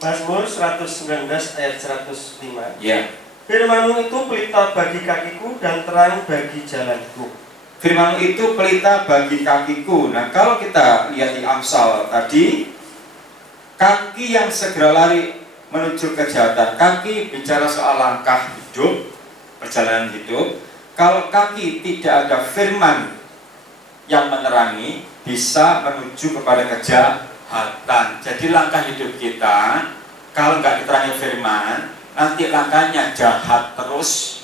Mazmur 119 ayat 105. Ya. Firman-Mu itu pelita bagi kakiku dan terang bagi jalanku. Firman-Mu itu pelita bagi kakiku. Nah, kalau kita lihat di Amsal tadi, kaki yang segera lari menuju kejahatan. Kaki bicara soal langkah hidup, perjalanan hidup. Kalau kaki tidak ada firman yang menerangi, bisa menuju kepada kejahatan. Jadi langkah hidup kita, kalau nggak diterangi firman, nanti langkahnya jahat terus.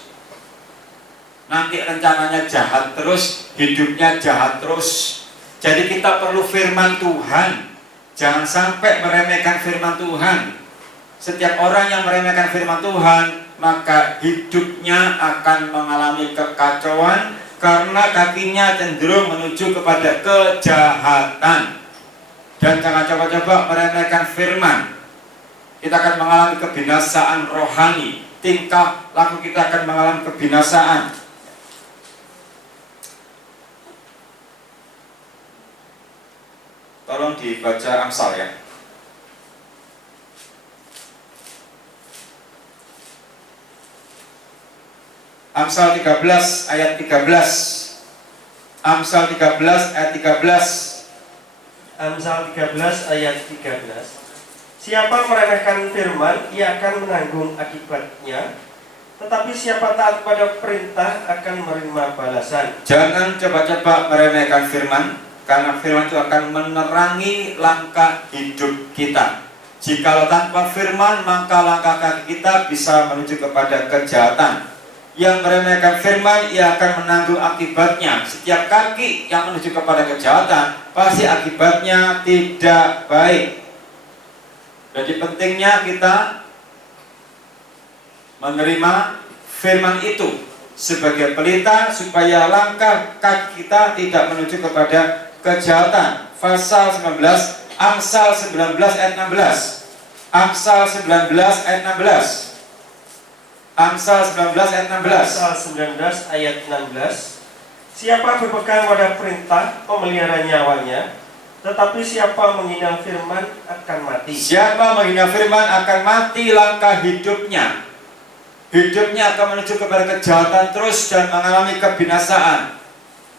Nanti rencananya jahat terus, hidupnya jahat terus. Jadi kita perlu firman Tuhan. Jangan sampai meremehkan firman Tuhan. Setiap orang yang meremehkan firman Tuhan, maka hidupnya akan mengalami kekacauan karena kakinya cenderung menuju kepada kejahatan. Dan jangan coba-coba meremehkan firman. Kita akan mengalami kebinasaan rohani. Tingkah laku kita akan mengalami kebinasaan. Tolong dibaca Amsal ya. Amsal 13 ayat 13. Amsal 13 ayat 13. Amsal 13 ayat 13. Siapa meremehkan firman, ia akan menanggung akibatnya. Tetapi siapa taat pada perintah akan menerima balasan. Jangan coba-coba meremehkan firman, karena firman itu akan menerangi langkah hidup kita. Jikalau tanpa firman, maka langkah kaki kita bisa menuju kepada kejahatan. Yang meremehkan firman, ia akan menanggung akibatnya. Setiap kaki yang menuju kepada kejahatan, pasti akibatnya tidak baik. Jadi pentingnya kita menerima firman itu sebagai pelita supaya langkah kaki kita tidak menuju kepada kejahatan. Pasal 19, Amsal 19 ayat 16. Amsal 19 ayat 16. Amsal 19 ayat 16. Amsal 19 ayat 16. Siapa berpegang pada perintah memelihara nyawanya, tetapi siapa menghina firman akan mati. Siapa menghina firman akan mati langkah hidupnya. Hidupnya akan menuju kepada kejahatan terus dan mengalami kebinasaan.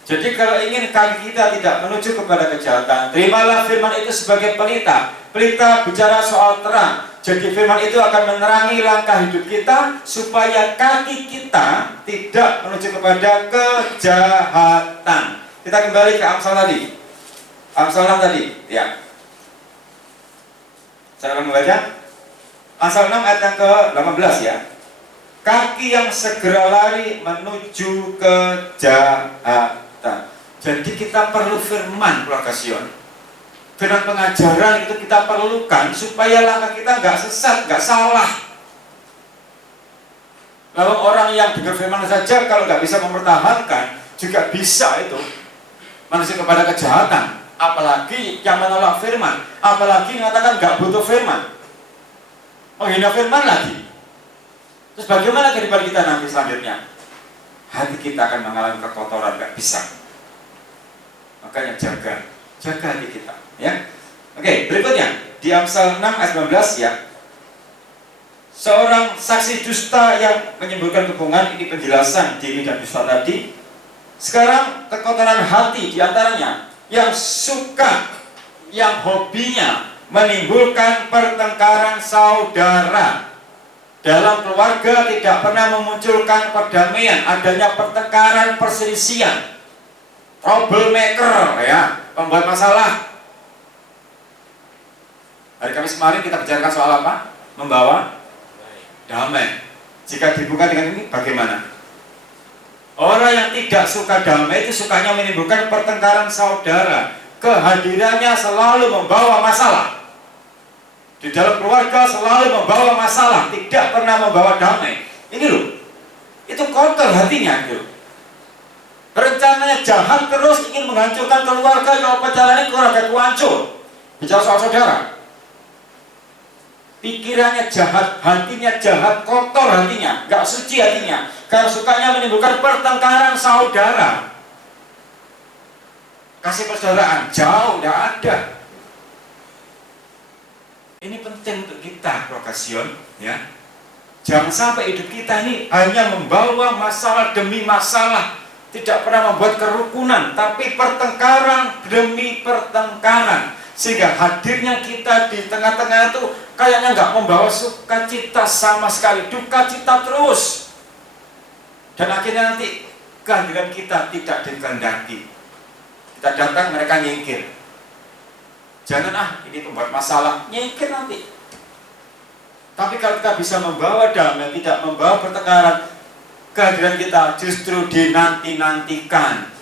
Jadi kalau ingin kaki kita tidak menuju kepada kejahatan, terimalah firman itu sebagai pelita. Pelita bicara soal terang. Jadi firman itu akan menerangi langkah hidup kita supaya kaki kita tidak menuju kepada kejahatan. Kita kembali ke Amsal tadi. Amsal 6 tadi, ya. Saya akan membaca Amsal 6 ayat yang ke-18 ya. Kaki yang segera lari menuju kejahatan. Jadi kita perlu firman, keluarga Sion. Firman pengajaran itu kita perlukan supaya langkah kita nggak sesat, nggak salah. Lalu orang yang dengar firman saja kalau nggak bisa mempertahankan juga bisa itu menuju kepada kejahatan. Apalagi yang menolak firman, apalagi mengatakan nggak butuh firman, menghina firman lagi. Terus bagaimana kehidupan kita nanti selanjutnya? Hati kita akan mengalami kekotoran, nggak bisa. Makanya jaga hati kita, ya. Oke, berikutnya di Amsal 6 ayat 19 ya. Seorang saksi dusta yang menyembuhkan kebohongan, ini penjelasan diri dan dusta tadi. Sekarang kekotoran hati diantaranya yang suka, yang hobinya menimbulkan pertengkaran saudara. Dalam keluarga tidak pernah memunculkan perdamaian, adanya pertengkaran, perselisihan, troublemaker, ya, pembuat masalah. Hari Kamis kemarin kita bicarakan soal apa? Membawa damai. Jika dibuka dengan ini, bagaimana? Orang yang tidak suka damai itu sukanya menimbulkan pertengkaran saudara. Kehadirannya selalu membawa masalah. Di dalam keluarga selalu membawa masalah, tidak pernah membawa damai. Ini loh, itu kotor hatinya itu. Rencananya jahat terus, ingin menghancurkan keluarga, kalau pacarannya keluarga itu hancur. Bicara soal saudara, pikirannya jahat, hatinya jahat, kotor hatinya, gak suci hatinya, karena sukanya menimbulkan pertengkaran saudara. Kasih persaudaraan jauh, gak ada. Ini penting untuk kita, keluarga Sion, ya. Jangan sampai hidup kita ini hanya membawa masalah demi masalah, tidak pernah membuat kerukunan, tapi pertengkaran demi pertengkaran, sehingga hadirnya kita di tengah-tengah itu kayaknya nggak membawa sukacita sama sekali, duka cita terus, dan akhirnya nanti kehadiran kita tidak dikehendaki. Kita datang, mereka nyingkir. Jangan ini membuat masalah, nyingkir nanti. Tapi kalau kita bisa membawa damai, tidak membawa pertengkaran, kehadiran kita justru dinanti-nantikan.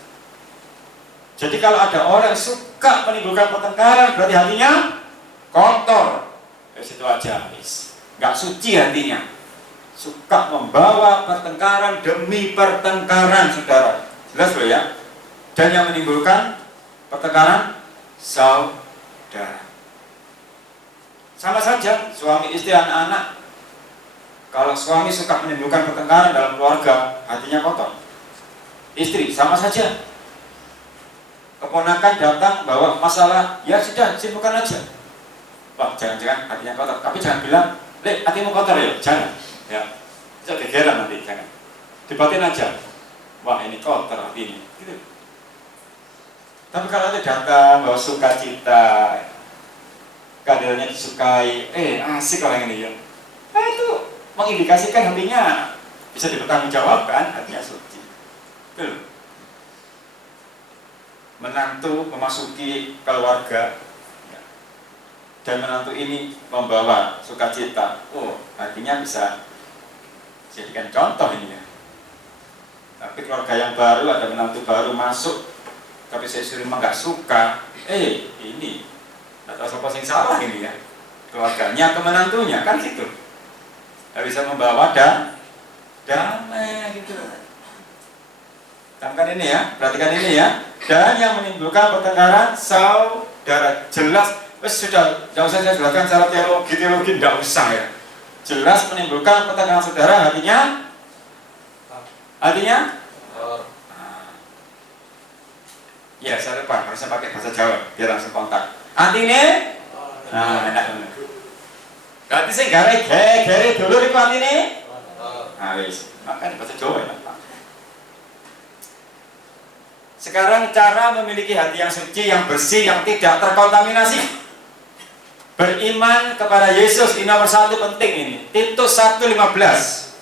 Jadi kalau ada orang yang suka menimbulkan pertengkaran, berarti hatinya kotor. Dari situ aja, nggak suci hatinya. Suka membawa pertengkaran demi pertengkaran, saudara. Jelas loh ya. Dan yang menimbulkan pertengkaran saudara. Sama saja suami istri anak-anak. Kalau suami suka menimbulkan pertengkaran dalam keluarga, hatinya kotor. Istri sama saja. Keponakan datang bawa masalah, ya sudah simpulkan aja. Wah, jangan-jangan hatinya kotor. Tapi jangan bilang, "Lek, hatimu kotor ya." Jangan. Ya. Itu gegeran nanti, jangan. Dibatin aja. Wah, ini kotor hati ini. Gitu. Tapi kalau ada datang bawa sukacita, kehadirannya disukai, asik orang ini ya. Nah itu mengindikasikan hatinya bisa dipertanggungjawabkan, hatinya suci. Betul. Menantu memasuki keluarga, dan menantu ini membawa sukacita, hatinya bisa jadikan contoh ini ya. Tapi keluarga yang baru, ada menantu baru masuk, tapi saya istri memang nggak suka, ini nggak tahu siapa yang salah ini ya, keluarganya ke menantunya kan gitu, nggak bisa membawa damai gitu. Camkan ini ya, perhatikan ini ya. Dan yang menimbulkan pertengkaran saudara. Jelas, sudah, tidak usah saya jelaskan secara teologi, tidak usah ya. Jelas menimbulkan pertengkaran saudara, artinya ya saya lupa, harusnya pakai bahasa Jawa biar langsung kontak. Artinya enak banget. Berarti saya gare dulu itu artinya wis, makanya bahasa Jawa enak. Sekarang cara memiliki hati yang suci, yang bersih, yang tidak terkontaminasi. Beriman kepada Yesus, ini nomor satu penting ini. Titus 1:15.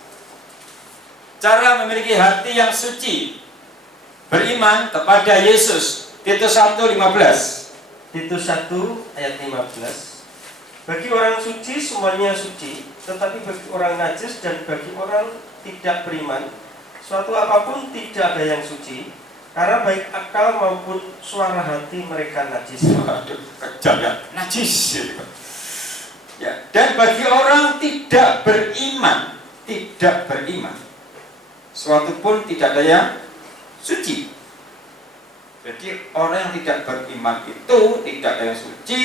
Cara memiliki hati yang suci, beriman kepada Yesus. Titus 1:15. Titus 1 ayat 15. Bagi orang suci semuanya suci, tetapi bagi orang najis dan bagi orang tidak beriman, suatu apapun tidak ada yang suci, karena baik akal maupun suara hati mereka najis. Waduh, kejam ya, najis. Ya, dan bagi orang tidak beriman, suatu pun tidak ada yang suci. Jadi orang yang tidak beriman itu tidak ada yang suci,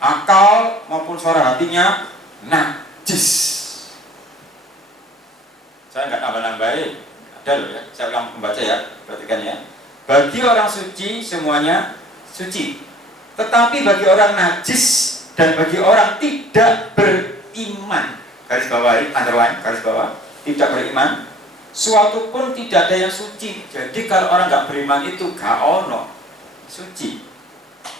akal maupun suara hatinya najis. Saya nggak nambah-nambahin. Ada loh ya, saya ulang membaca ya, perhatikan ya. Bagi orang suci semuanya suci, tetapi bagi orang najis dan bagi orang tidak beriman, garis bawah, underline, garis bawah, tidak beriman, suatu pun tidak ada yang suci. Jadi kalau orang nggak beriman itu gak ono suci,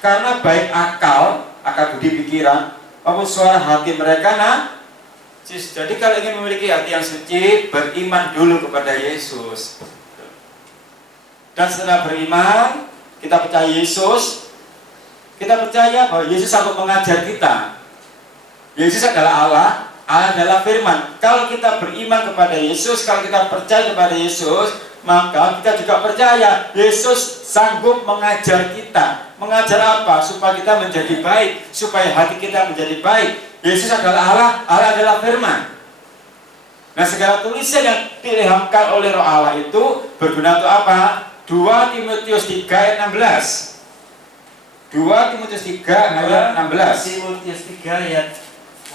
karena baik akal budi pikiran maupun suara hati mereka jadi kalau ingin memiliki hati yang suci, beriman dulu kepada Yesus. Dan setelah beriman, kita percaya Yesus, kita percaya bahwa Yesus sanggup mengajar kita. Yesus adalah Allah, Allah adalah firman. Kalau kita beriman kepada Yesus, kalau kita percaya kepada Yesus, maka kita juga percaya Yesus sanggup mengajar kita. Mengajar apa? Supaya kita menjadi baik, supaya hati kita menjadi baik. Yesus adalah Allah, Allah adalah firman. Nah, segala tulisan yang diilhamkan oleh Roh Allah itu berguna untuk apa? 2 Timotius 3 ayat 16. 2 Timotius 3 ayat 16. Timotius 3 ayat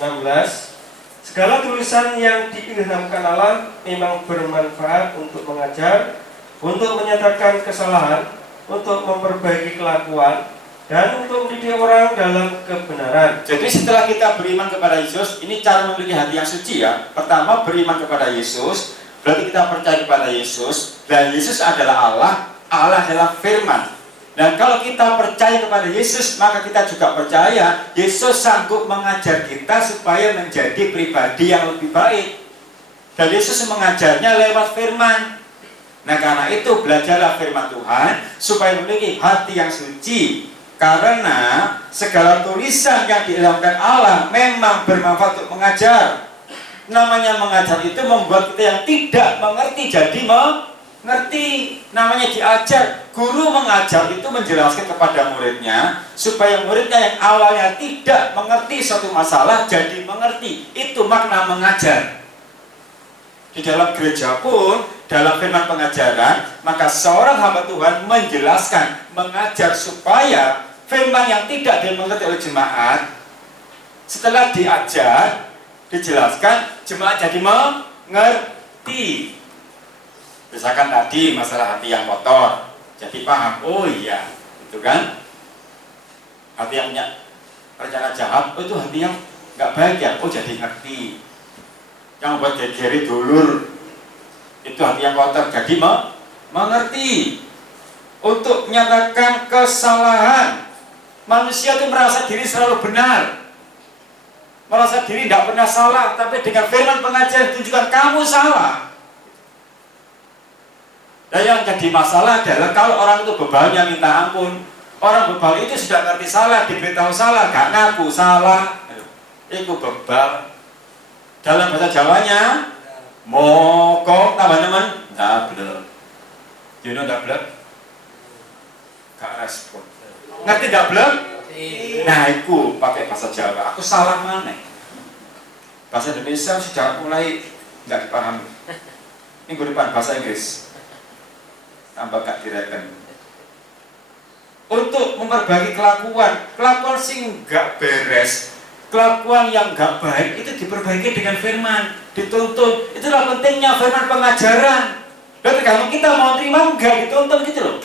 16. Segala tulisan yang diilhamkan Allah memang bermanfaat untuk mengajar, untuk menyatakan kesalahan, untuk memperbaiki kelakuan, dan untuk mendidik orang dalam kebenaran. Jadi setelah kita beriman kepada Yesus, ini cara memiliki hati yang suci ya. Pertama, beriman kepada Yesus, berarti kita percaya kepada Yesus, dan Yesus adalah Allah, Allah adalah firman. Dan kalau kita percaya kepada Yesus, maka kita juga percaya Yesus sanggup mengajar kita supaya menjadi pribadi yang lebih baik. Dan Yesus mengajarnya lewat firman. Nah, karena itu belajarlah firman Tuhan supaya memiliki hati yang suci. Karena segala tulisan yang diilhamkan Allah memang bermanfaat untuk mengajar. Namanya mengajar itu membuat kita yang tidak mengerti jadi mengerti. Namanya diajar. Guru mengajar itu menjelaskan kepada muridnya supaya muridnya yang awalnya tidak mengerti suatu masalah jadi mengerti. Itu makna mengajar. Di dalam gereja pun, dalam firman pengajaran, maka seorang hamba Tuhan menjelaskan, mengajar supaya firman yang tidak dimengerti oleh jemaat, setelah diajar, dijelaskan, jemaat jadi mengerti. Misalkan tadi masalah hati yang kotor, jadi paham, oh iya, itu kan. Hati yang punya rencana jahat, oh itu hati yang nggak baik ya, oh jadi ngerti. Yang buat gegeri dulur, itu hati yang kotor, jadi mengerti. Untuk menyatakan kesalahan, manusia itu merasa diri selalu benar, merasa diri tidak pernah salah, tapi dengan firman pengajaran tunjukkan kamu salah. Dan yang jadi masalah adalah kalau orang itu bebalnya minta ampun, orang bebal itu sudah ngerti salah, diberitahu salah, gak ngaku salah, itu bebal. Dalam bahasa Jawanya, mokok, teman-teman, dablek. You know dablek? Gak respon. Ngerti dablek? Nah, itu pakai bahasa Jawa. Aku salah mana? Bahasa Indonesia sudah mulai nggak dipahami. Minggu depan bahasa Inggris. tambah gak direken. Untuk memperbaiki kelakuan sing gak beres, kelakuan yang gak baik itu diperbaiki dengan firman, dituntun. Itulah pentingnya firman pengajaran. Dan tergantung kita mau terima enggak dituntun gitu loh.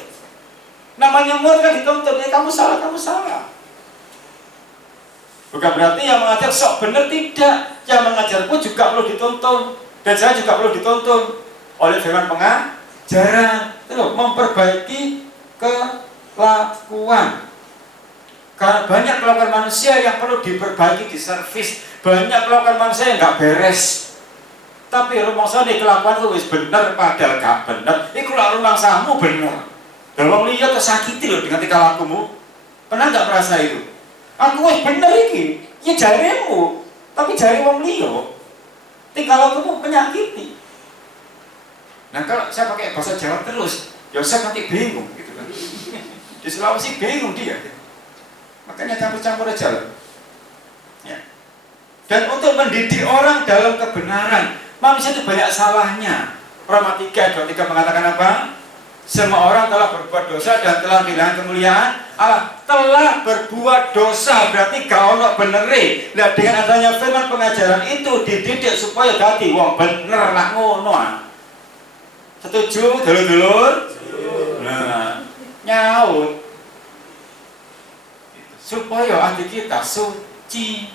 Namanya murid kan dituntun, ya kamu salah, kamu salah. Bukan berarti yang mengajar sok benar, tidak. Yang mengajar pun juga perlu dituntun, dan saya juga perlu dituntun oleh firman pengajaran. Itu loh, memperbaiki kelakuan. Karena banyak kelakuan manusia yang perlu diperbaiki, diservis. Banyak kelakuan manusia yang nggak beres. Tapi rumangsa nek kelakuan ku wis bener padahal gak bener. Iku lak rumangsamu bener. Dan wong liya tersakiti lho dengan tingkah lakumu. Pernah gak merasa itu? Aku wis bener iki. Ya jaremu, tapi jare wong liya tingkah lakumu menyakiti. Nah kalau saya pakai bahasa Jawa terus, ya saya nanti bingung gitu kan. Di Sulawesi bingung dia. Makanya campur-campur aja lah. Ya. Dan untuk mendidik orang dalam kebenaran, manusia itu banyak salahnya. Roma 3:23 mengatakan apa? Semua orang telah berbuat dosa dan telah kehilangan kemuliaan Allah. Telah berbuat dosa berarti gak ono benere. Nah dengan adanya firman pengajaran itu dididik supaya dadi wong bener nak ngono. Setuju dulur-dulur? Nah, nyaut supaya hati kita suci,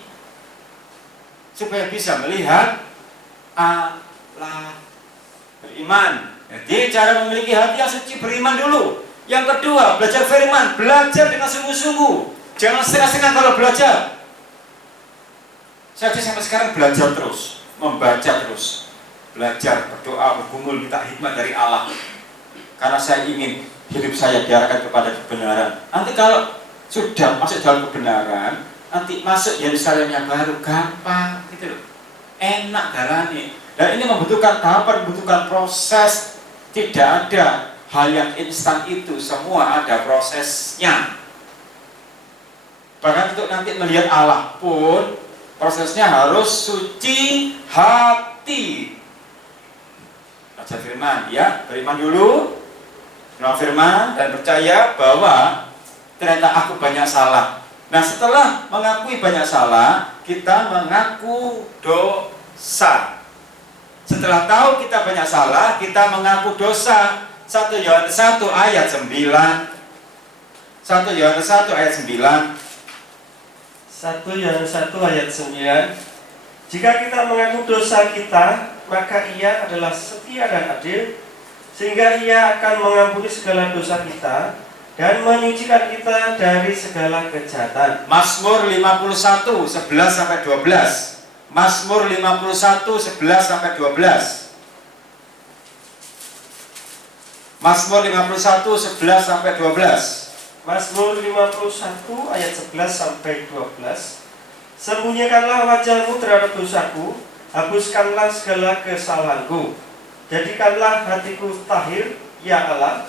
supaya bisa melihat Allah, beriman. Jadi cara memiliki hati yang suci, beriman dulu. Yang kedua, belajar firman, belajar dengan sungguh-sungguh. Jangan setengah-setengah kalau belajar. Saya sampai sekarang belajar terus, membaca terus, belajar, berdoa, bergumul, minta hikmat dari Allah. Karena saya ingin hidup saya diarahkan kepada kebenaran. Nanti kalau sudah masuk dalam kebenaran, nanti masuk Yerusalem yang baru gampang, gitu loh. Enak jalani. Dan ini membutuhkan tahapan, membutuhkan proses. Tidak ada hal yang instan itu, semua ada prosesnya. Bahkan untuk nanti melihat Allah pun prosesnya harus suci hati. Baca firman, ya, beriman dulu, menerima firman dan percaya bahwa ternyata aku banyak salah. Nah setelah mengakui banyak salah, kita mengaku dosa. Setelah tahu kita banyak salah, kita mengaku dosa. 1 Yohanes 1 ayat 9. 1 Yohanes 1 ayat 9. 1 Yohanes 1 ayat 9. Jika kita mengaku dosa kita, maka Ia adalah setia dan adil, sehingga Ia akan mengampuni segala dosa kita dan menyucikan kita dari segala kejahatan. Mazmur 51 11-12. Mazmur 51 11-12. Mazmur 51 11-12. Mazmur 51 ayat 11-12. Sembunyikanlah wajahmu terhadap dosaku, hapuskanlah segala kesalahanku. Jadikanlah hatiku tahir, ya Allah,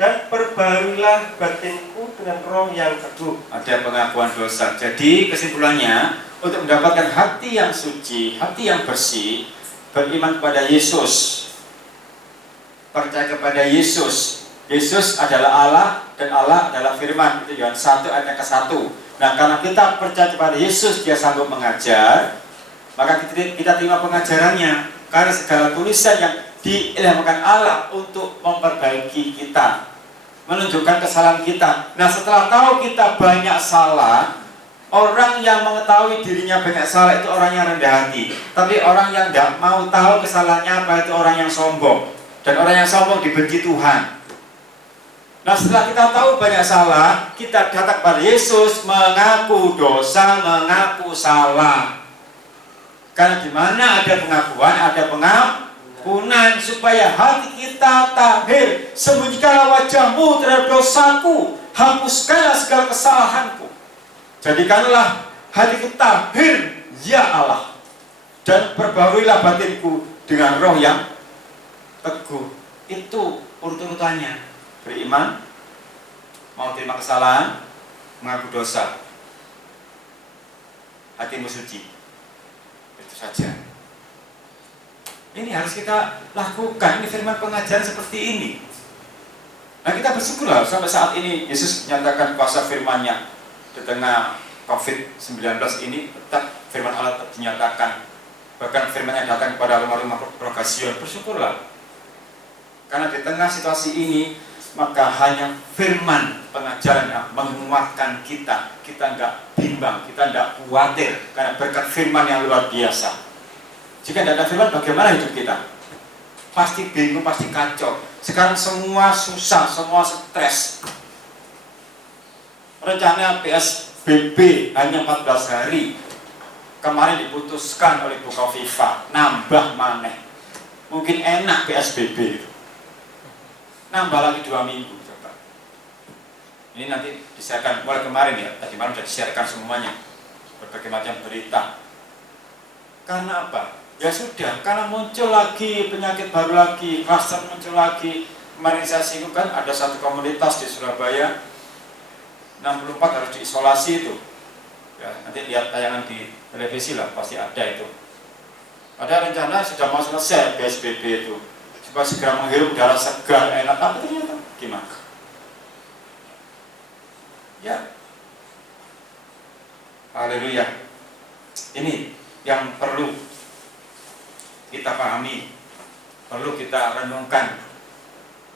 dan perbaruilah batinku dengan roh yang teguh. Ada pengakuan dosa. Jadi kesimpulannya, untuk mendapatkan hati yang suci, hati yang bersih, beriman kepada Yesus, percaya kepada Yesus. Yesus adalah Allah dan Allah adalah firman. Itu Yohanes 1 ayat ke-1. Nah karena kita percaya kepada Yesus, Dia sanggup mengajar, maka kita terima pengajarannya. Karena segala tulisan yang diilhamkan Allah untuk memperbaiki kita, menunjukkan kesalahan kita. Nah setelah tahu kita banyak salah, orang yang mengetahui dirinya banyak salah itu orang yang rendah hati. Tapi orang yang tidak mau tahu kesalahannya apa itu orang yang sombong. Dan orang yang sombong dibenci Tuhan. Nah setelah kita tahu banyak salah, kita datang kepada Yesus, mengaku dosa, mengaku salah. Karena di mana ada pengakuan, ada pengampunan, supaya hati kita tahir. Sembunyikanlah wajahmu terhadap dosaku, hapuskanlah segala kesalahanku. Jadikanlah hatiku tahir, ya Allah, dan perbaruilah batinku dengan roh yang teguh. Itu urut-urutannya. Beriman, mau terima kesalahan, mengaku dosa, hatimu suci. Itu saja. Ini harus kita lakukan. Ini firman pengajaran seperti ini. Nah kita bersyukurlah sampai saat ini Yesus menyatakan kuasa firman-Nya di tengah COVID-19 ini, tetap firman Allah tetap dinyatakan. Bahkan firman yang datang kepada rumah-rumah Rogasion, bersyukurlah. Karena di tengah situasi ini, maka hanya firman pengajaran yang menguatkan kita. Kita enggak bimbang, kita enggak khawatir, karena berkat firman yang luar biasa. Jika tidak ada firman, bagaimana hidup kita? Pasti bingung, pasti kacau. Sekarang semua susah, semua stres. Rencana PSBB hanya 14 hari. Kemarin diputuskan oleh Bukoviva, nambah maneh. Mungkin enak PSBB itu. Nambah lagi 2 minggu, coba. Ini nanti disiarkan mulai kemarin ya, tadi malam sudah disiarkan semuanya, berbagai macam berita. Karena apa? Ya sudah, karena muncul lagi penyakit baru lagi, kluster muncul lagi. Kemarin saya singgung kan ada satu komunitas di Surabaya, 64 harus diisolasi itu. Ya, nanti lihat tayangan di televisi lah, pasti ada itu. Ada rencana sudah mau selesai PSBB itu, supaya segera menghirup udara segar, enak, tapi ternyata gimana? Ya, haleluya. Ini yang perlu kita pahami, perlu kita renungkan,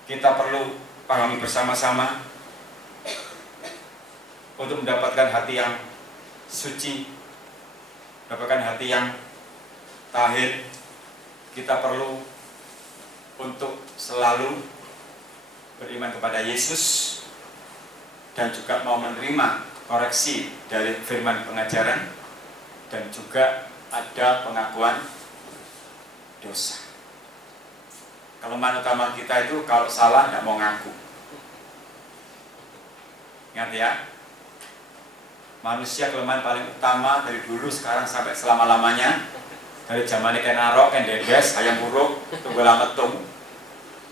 kita perlu pahami bersama-sama untuk mendapatkan hati yang suci, mendapatkan hati yang tahir. Kita perlu untuk selalu beriman kepada Yesus dan juga mau menerima koreksi dari firman pengajaran, dan juga ada pengakuan dosa. Kelemahan utama kita itu kalau salah tidak mau ngaku. Ingat ya, manusia kelemahan paling utama dari dulu sekarang sampai selama-lamanya, dari zaman Kenaro, Kendedes, Hayam Buruk, Tunggal Metung,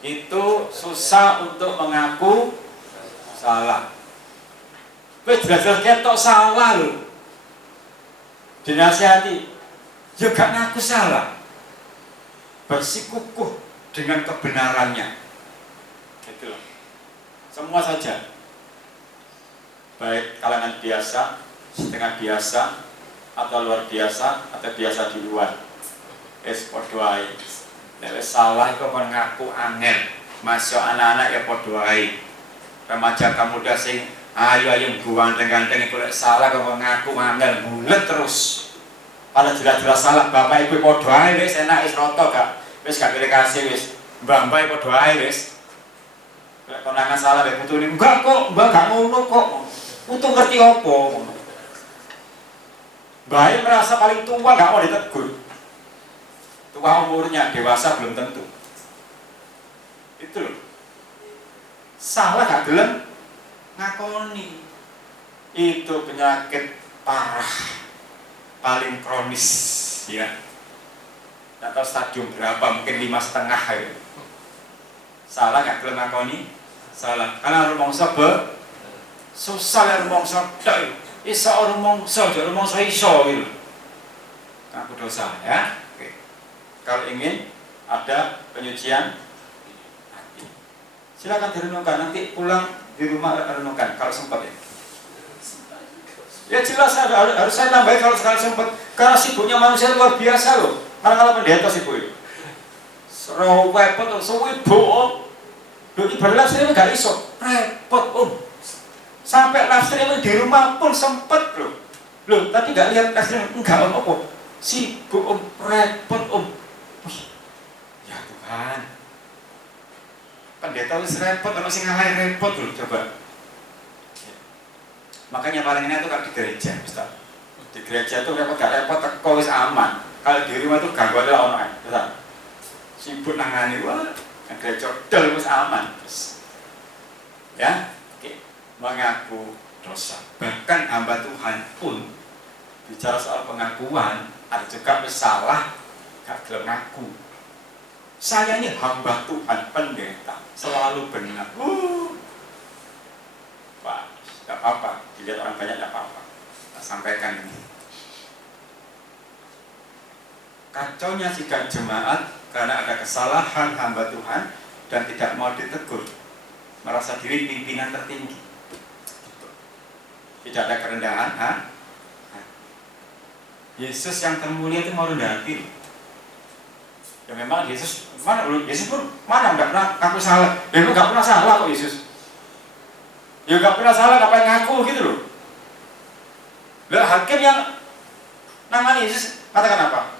itu susah untuk mengaku salah. Wes jelas-jelas ketok salah loh, dinasihati, juga ngaku salah, bersikukuh dengan kebenarannya, gitu loh. Semua saja, baik kalangan biasa, setengah biasa, atau luar biasa, atau biasa di luar. Podo ae. Nek salah kok ngaku angel. Masuk anak-anak ya podo ae. Remaja kamuda sing ayo ganteng-ganteng iku lek salah kok ngaku angel bulet terus. Padahal jelas-jelas salah, bapak ibu podo ae wis enak wis roto gak. Wis gak pilih kasih wis. Mbah-mbah podo ae wis. Lek konangan salah nek putune enggak kok, mbah gak ngono kok. Putu ngerti apa? Mbah merasa paling tua gak mau ditegur. Tua umurnya, dewasa belum tentu. Itu loh. Salah gak gelem ngakoni. Itu penyakit parah, paling kronis ya. Gak tahu stadium berapa, mungkin 5,5 ya. Salah gak gelem ngakoni? Salah. Karena rumangsa susah ya rumangsa tok. Isa rumangsa, rumangsa iso gitu. Ngaku dosa ya. Kalau ingin ada penyucian hati, silakan direnungkan, nanti pulang di rumah renungkan kalau sempat ya. Ya jelas harus saya tambahin kalau sekali sempat, karena sibuknya manusia luar biasa loh. Karena kalau pendeta sibuk itu, repot tuh, sewibuk. Dulu ibadah live streaming gak iso, repot Sampai live streaming di rumah pun sempet loh. Loh tadi gak lihat live streaming, enggak apa, sibuk repot Ya Tuhan, pendeta wis repot, kalau sing ngalahin repot loh, coba. Makanya paling enak itu kalau di gereja, Ustaz. Di gereja itu repot gak repot, teko wis aman. Kalau di rumah itu gangguan lah ono ae, Ustaz. Sibuk nangani, wah, gereja del wis aman. Ya, oke. Mengaku dosa. Bahkan hamba Tuhan pun bicara soal pengakuan, ada juga salah gak gelem ngaku. Saya ini hamba Tuhan, pendeta, selalu benar. Wah, gak apa-apa, dilihat orang banyak gak apa-apa. Kita sampaikan ini. Kacaunya sikap jemaat karena ada kesalahan hamba Tuhan dan tidak mau ditegur. merasa diri pimpinan tertinggi. Tidak ada kerendahan. Yesus yang termulia itu mau rendah hati. Ya memang Yesus pun mana nggak pernah ngaku salah. Ya lu nggak pernah salah kok Yesus. Ya nggak pernah salah, ngapain ngaku gitu loh. Lah hakim yang namanya Yesus katakan apa?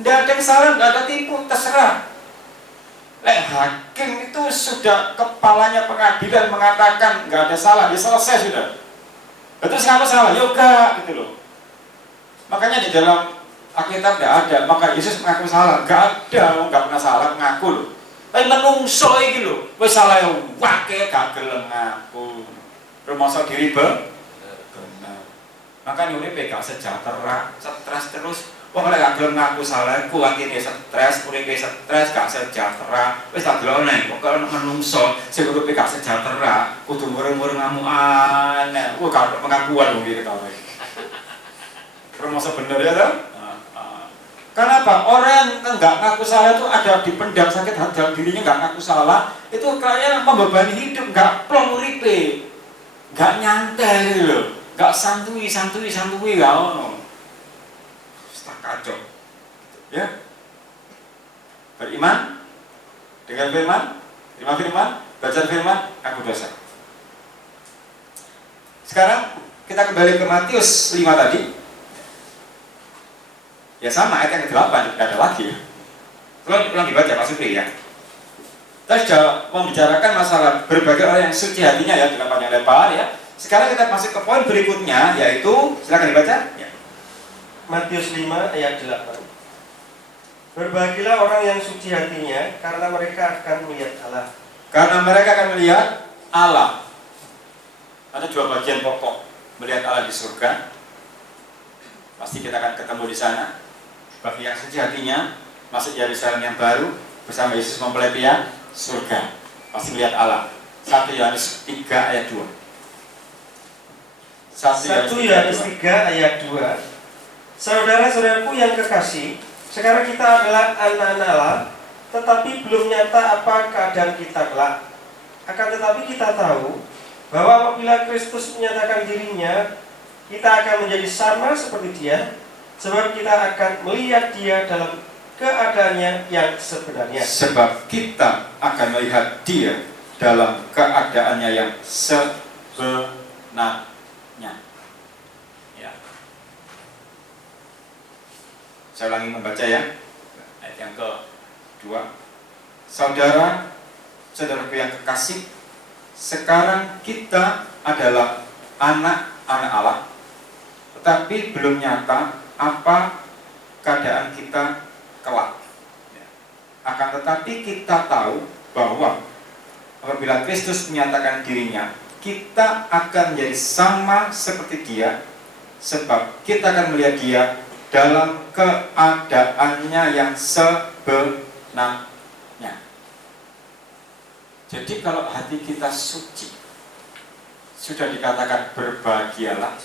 Tidak ada kesalahan, tidak ada tipu, terserah. Hakim itu sudah kepalanya pengadilan mengatakan nggak ada salah, dia selesai sudah. Terus kenapa salah? Yoga gitu loh. Makanya di dalam Alkitab tidak ada, maka Yesus mengaku salah. Nggak ada, nggak pernah salah mengaku loh. Tapi menungso iki lho, wis salah ya wake gak gelem ngaku. Rumangsa diri benar. Makanya uripe gak sejahtera, stres terus. Wong lek gak gelem ngaku salah, kuwatine stres, uripe stres, gak sejahtera. Wis tak delone, kok kalau menungso sing uripe gak sejahtera, kudu murung-murung ngamukan. Wah, gak pengakuan wong iki ketawa. Rumangsa bener ya toh? Kenapa? Orang yang nggak ngaku salah itu ada dipendam sakit hati dalam dirinya, nggak ngaku salah, itu kayaknya membebani hidup, nggak plong uripe, nggak nyantai gitu loh, nggak santui, nggak ono, tak kacau, ya. Beriman, dengan firman, terima firman, baca firman, aku dosa. Sekarang kita kembali ke Matius 5 tadi. Ya sama, ayat yang ke-8, tidak ada lagi. Ulang dibaca Pak Supri ya. Kita sudah membicarakan masalah berbagai orang yang suci hatinya ya, dalam panjang lebar ya. Sekarang kita masuk ke poin berikutnya, yaitu, silakan dibaca ya. Matius 5 ayat 8. Berbahagialah orang yang suci hatinya, karena mereka akan melihat Allah. Karena mereka akan melihat Allah. Ada dua bagian pokok, melihat Allah di surga. Pasti kita akan ketemu di sana. Bagi yang suci hatinya, masuk Yerusalem yang baru bersama Yesus mempelai pria surga, pasti melihat Allah. 1 Yohanes 3 ayat 2. 1 Yohanes 3 ayat 2. Saudara-saudaraku yang kekasih, sekarang kita adalah anak-anak Allah, tetapi belum nyata apa keadaan kita kelak. Akan tetapi kita tahu bahwa apabila Kristus menyatakan dirinya, kita akan menjadi sama seperti Dia, sebab kita akan melihat Dia dalam keadaannya yang sebenarnya. Sebab kita akan melihat Dia dalam keadaannya yang sebenarnya. Ya. Saya ulangi membaca ya. Ayat yang kedua. Saudara-saudaraku yang kekasih, sekarang kita adalah anak-anak Allah, tetapi belum nyata apa keadaan kita kelak. Akan tetapi kita tahu bahwa apabila Kristus menyatakan dirinya, kita akan menjadi sama seperti Dia, sebab kita akan melihat Dia dalam keadaannya yang sebenarnya. Jadi kalau hati kita suci, sudah dikatakan berbahagialah,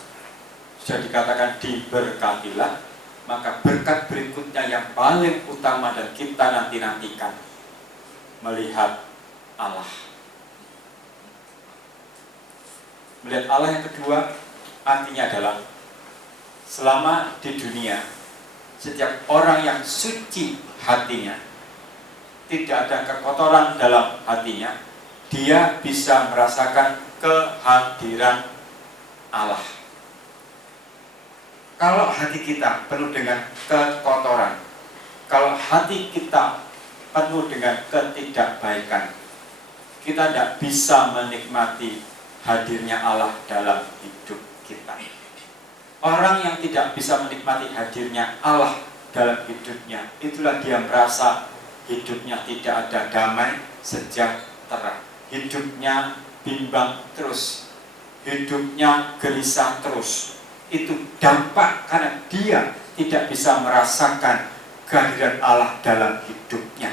sudah dikatakan diberkatilah, maka berkat berikutnya yang paling utama dan kita nanti-nantikan, melihat Allah. Melihat Allah yang kedua artinya adalah selama di dunia, setiap orang yang suci hatinya, tidak ada kekotoran dalam hatinya, dia bisa merasakan kehadiran Allah. Kalau hati kita penuh dengan kekotoran, kalau hati kita penuh dengan ketidakbaikan, kita tidak bisa menikmati hadirnya Allah dalam hidup kita. Orang yang tidak bisa menikmati hadirnya Allah dalam hidupnya, itulah dia merasa hidupnya tidak ada damai sejahtera, hidupnya bimbang terus, hidupnya gelisah terus. Itu dampak karena dia tidak bisa merasakan kehadiran Allah dalam hidupnya.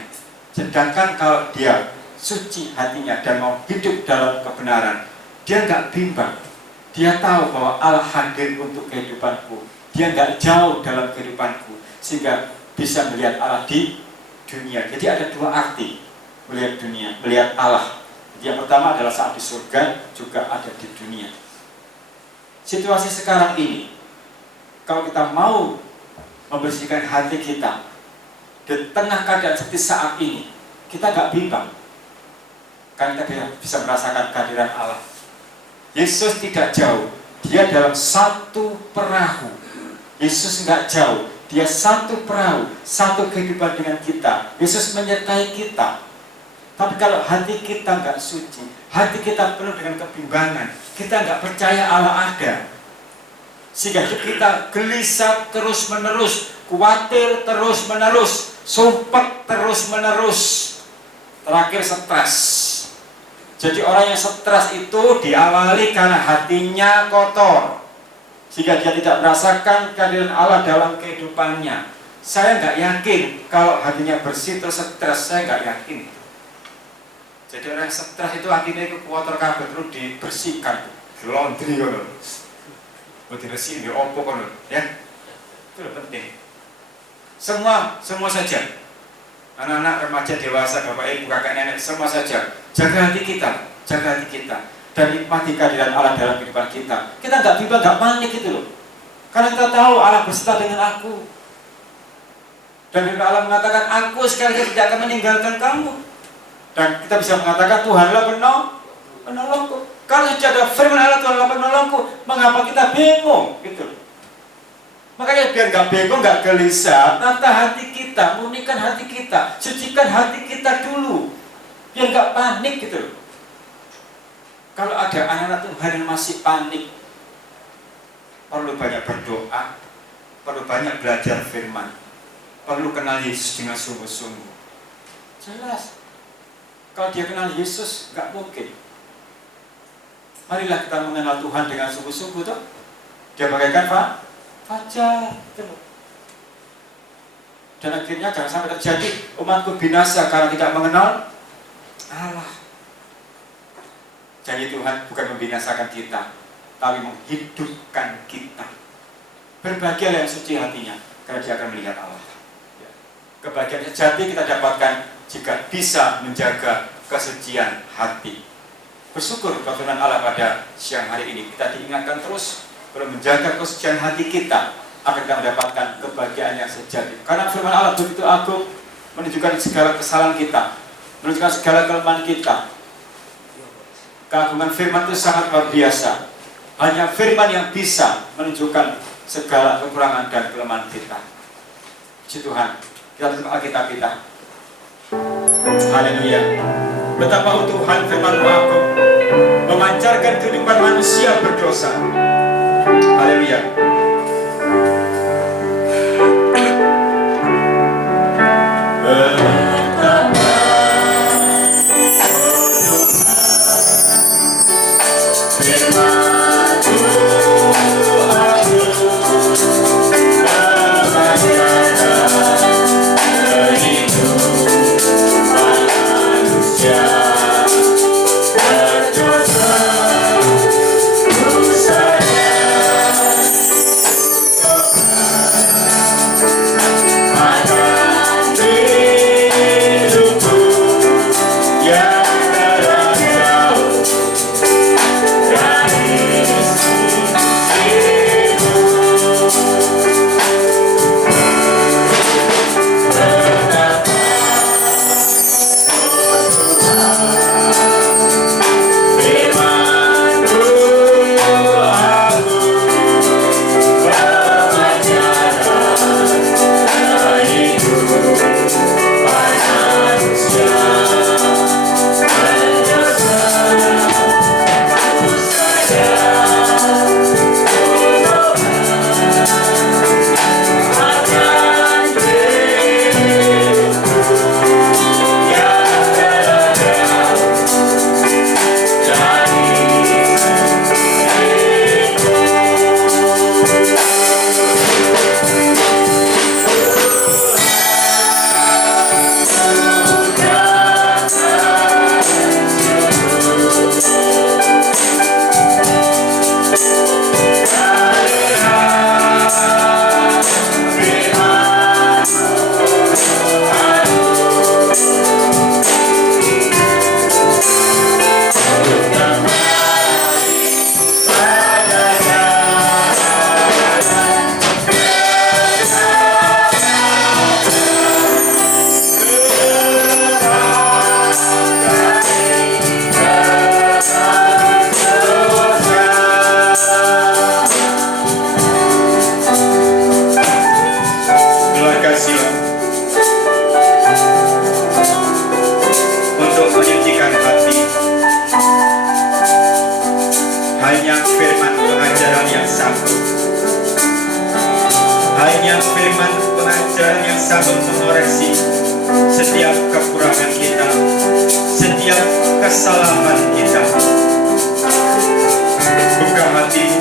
Sedangkan kalau dia suci hatinya dan mau hidup dalam kebenaran, dia nggak bimbang. Dia tahu bahwa Allah hadir untuk kehidupanku. Dia nggak jauh dalam kehidupanku, sehingga bisa melihat Allah di dunia. Jadi ada dua arti melihat dunia, melihat Allah. Yang pertama adalah saat di surga, juga ada di dunia. Situasi sekarang ini, kalau kita mau membersihkan hati kita di tengah keadaan seperti saat ini, kita gak bimbang, karena kita bisa merasakan kehadiran Allah. Yesus tidak jauh, dia dalam satu perahu. Yesus nggak jauh, dia satu perahu, satu kehidupan dengan kita. Yesus menyertai kita. Tapi kalau hati kita nggak suci, hati kita penuh dengan kebimbangan, kita nggak percaya Allah ada, sehingga kita gelisah terus menerus, khawatir terus menerus, sumpah terus menerus, terakhir stres. Jadi orang yang stres itu diawali karena hatinya kotor, sehingga dia tidak merasakan kehadiran Allah dalam kehidupannya. Saya nggak yakin kalau hatinya bersih terus stres, saya nggak yakin. Jadi orang yang stres itu hatinya itu kotor kabeh, terus dibersihkan, laundry kan, mau dibersihin, diopo kan, ya, itu penting. Semua saja. Anak-anak, remaja, dewasa, bapak ibu, kakak nenek, semua saja. Jaga hati kita, dan nikmati kehadiran Allah dalam kehidupan kita. Kita nggak bimbang, nggak panik gitu loh. Karena kita tahu Allah beserta dengan aku. Dan Allah mengatakan, aku sekali lagi tidak akan meninggalkan kamu. Dan kita bisa mengatakan, Tuhanlah penolongku. Kalau sudah ada firman Allah, Tuhanlah penolongku, mengapa kita bingung gitu loh. Makanya biar nggak bingung, nggak gelisah, tata hati kita, murnikan hati kita, sucikan hati kita dulu, biar nggak panik gitu loh. Kalau ada anak-anak Tuhan yang masih panik, perlu banyak berdoa, perlu banyak belajar firman, perlu kenal Yesus dengan sungguh-sungguh. Jelas, kalau dia kenal Yesus, nggak mungkin. Marilah kita mengenal Tuhan dengan sungguh-sungguh tuh. Dia bagaikan fajar, dan akhirnya jangan sampai terjadi umatku binasa karena tidak mengenal Allah. Jadi Tuhan bukan membinasakan kita, tapi menghidupkan kita. Berbahagialah yang suci hatinya, karena dia akan melihat Allah. Kebahagiaan sejati kita dapatkan jika bisa menjaga kesucian hati. Bersyukur kebenaran Allah pada siang hari ini. Kita diingatkan terus perlu menjaga kesucian hati kita agar kita mendapatkan kebahagiaan yang sejati. Karena firman Allah begitu agung, menunjukkan segala kesalahan kita, menunjukkan segala kelemahan kita. Keagungan firman itu sangat luar biasa. Hanya firman yang bisa menunjukkan segala kekurangan dan kelemahan kita. Puji Tuhan, kita tutup Alkitab kita. Haleluya. Betapa Tuhan firman-Mu agung, memancarkan kehidupan manusia berdosa. Haleluya. Hanya firman pengajaran yang sanggup mengoreksi setiap kekurangan kita, setiap kesalahan kita. Buka hatimu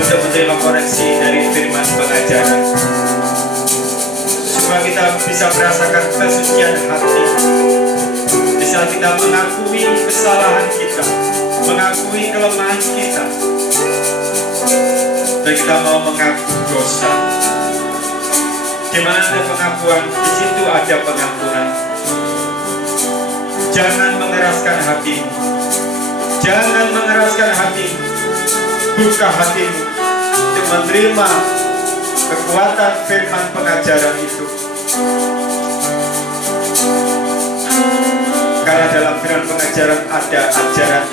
untuk menerima koreksi dari firman pengajaran, supaya kita bisa merasakan kesucian hati, bisa kita mengakui kesalahan kita, mengakui kelemahan kita, dan kita mau mengaku dosa. Di mana ada pengakuan, di situ ada pengampunan. Jangan mengeraskan hatimu, jangan mengeraskan hatimu. Buka hatimu untuk menerima kekuatan firman pengajaran itu. Karena dalam firman pengajaran ada ajaran,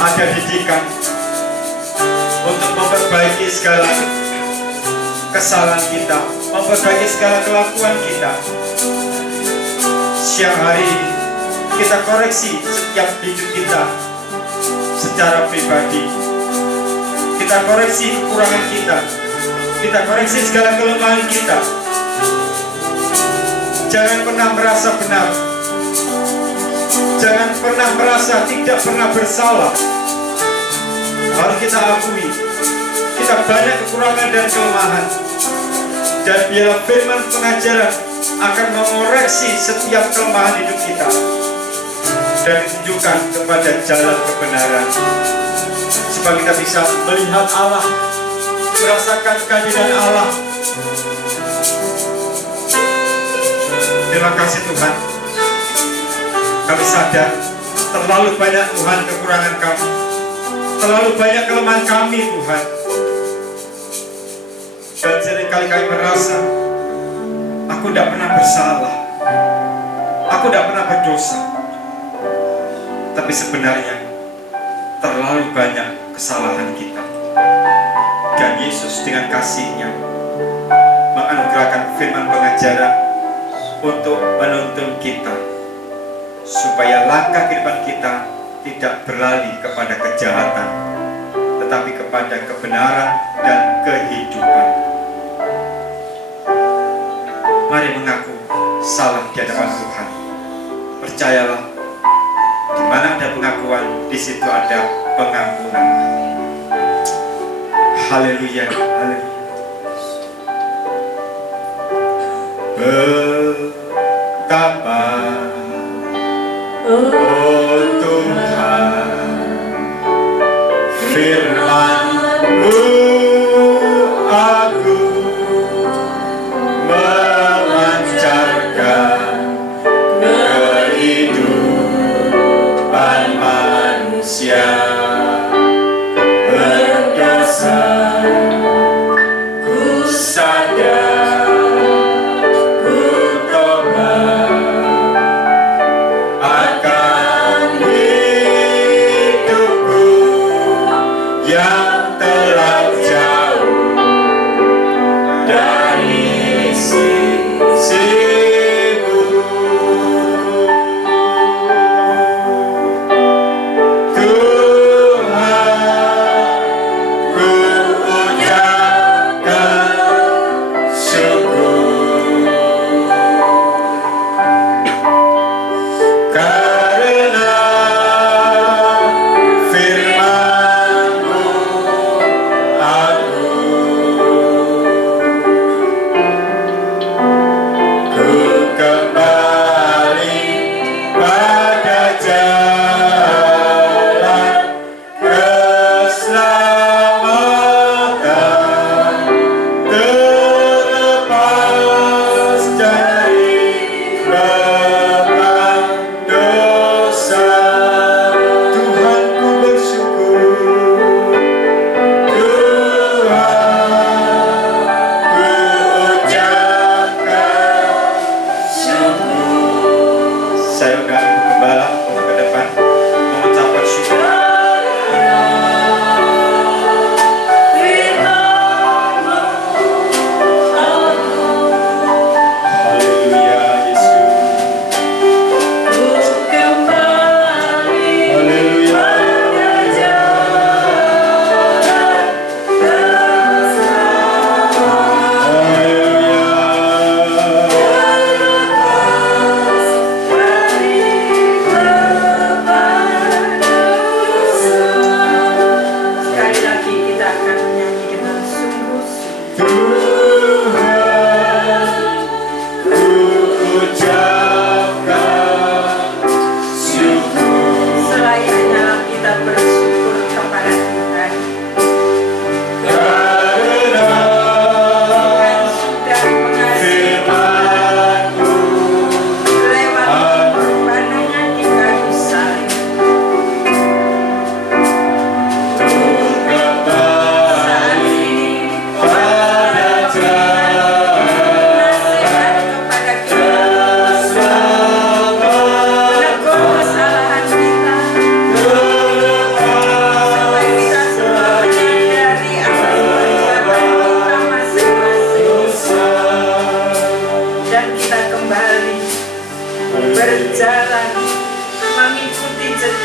ada didikan untuk memperbaiki segala kesalahan kita, memperbaiki segala kelakuan kita. Siang hari ini kita koreksi setiap hidup kita secara pribadi. Kita koreksi kekurangan kita, kita koreksi segala kelemahan kita. Jangan pernah merasa benar, jangan pernah merasa tidak pernah bersalah. Harus kita akui, kita banyak kekurangan dan kelemahan. Dan biarlah firman pengajaran akan mengoreksi setiap kelemahan hidup kita dan ditunjukkan kepada jalan kebenaran, supaya kita bisa melihat Allah, merasakan kehadiran Allah. Terima kasih Tuhan. Kami sadar terlalu banyak Tuhan kekurangan kami, terlalu banyak kelemahan kami Tuhan. Dan seringkali kami merasa aku tidak pernah bersalah, aku tidak pernah berdosa. Tapi sebenarnya terlalu banyak kesalahan kita. Dan Yesus dengan kasih-Nya menganugerahkan firman pengajaran untuk menuntun kita, supaya langkah kehidupan kita tidak berlari kepada kejahatan, tetapi kepada kebenaran dan kehidupan. Mari mengaku salah di hadapan Tuhan. Percayalah, di mana ada pengakuan, di situ ada pengampunan. Haleluya, haleluya. Betapa oh Tuhan, firman-Mu agung memancarkan kehidupan manusia berdosa. Ku sadar, ku tobat akan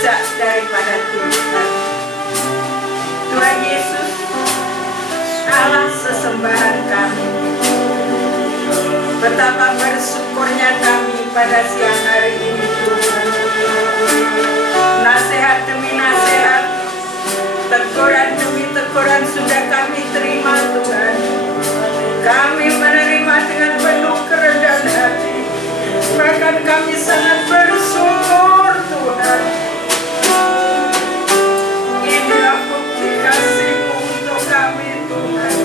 puncak daripada Tuhan. Tuhan Yesus, Allah sesembahan kami, betapa bersyukurnya kami pada siang hari ini Tuhan. Nasihat demi nasihat, teguran demi teguran sudah kami terima Tuhan. Kami menerima dengan penuh kerendahan hati. Bahkan kami sangat bersyukur Tuhan. Inilah bukti kasih-Mu untuk kami Tuhan,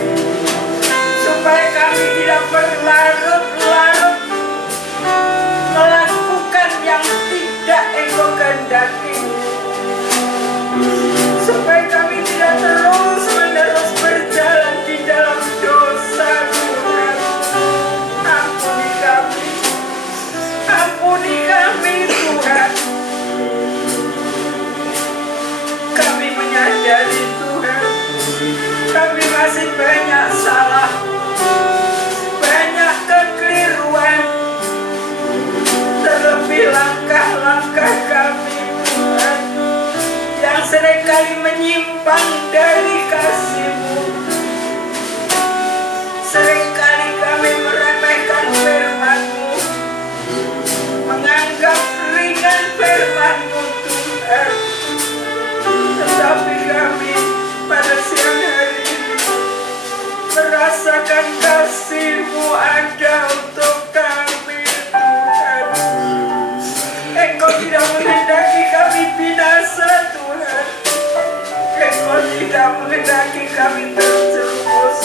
supaya kami tidak berlarut-larut melakukan yang tidak Engkau kehendaki, supaya kami tidak terus-menerus berjalan di dalam dosa Tuhan. Ampuni kami, ampuni kami Tuhan. Kami menyadari Tuhan, kami masih banyak salah, banyak kekeliruan, terlebih langkah-langkah kami Tuhan yang seringkali menyimpang dari kasih-Mu. Seringkali kami meremehkan firman-Mu, menganggap ringan firman-Mu Tuhan. Tetapi kami pada siang hari ini merasakan kasih-Mu ada untuk kami Tuhan. Engkau tidak menghendaki kami binasa Tuhan. Engkau tidak menghendaki kami terjerumus.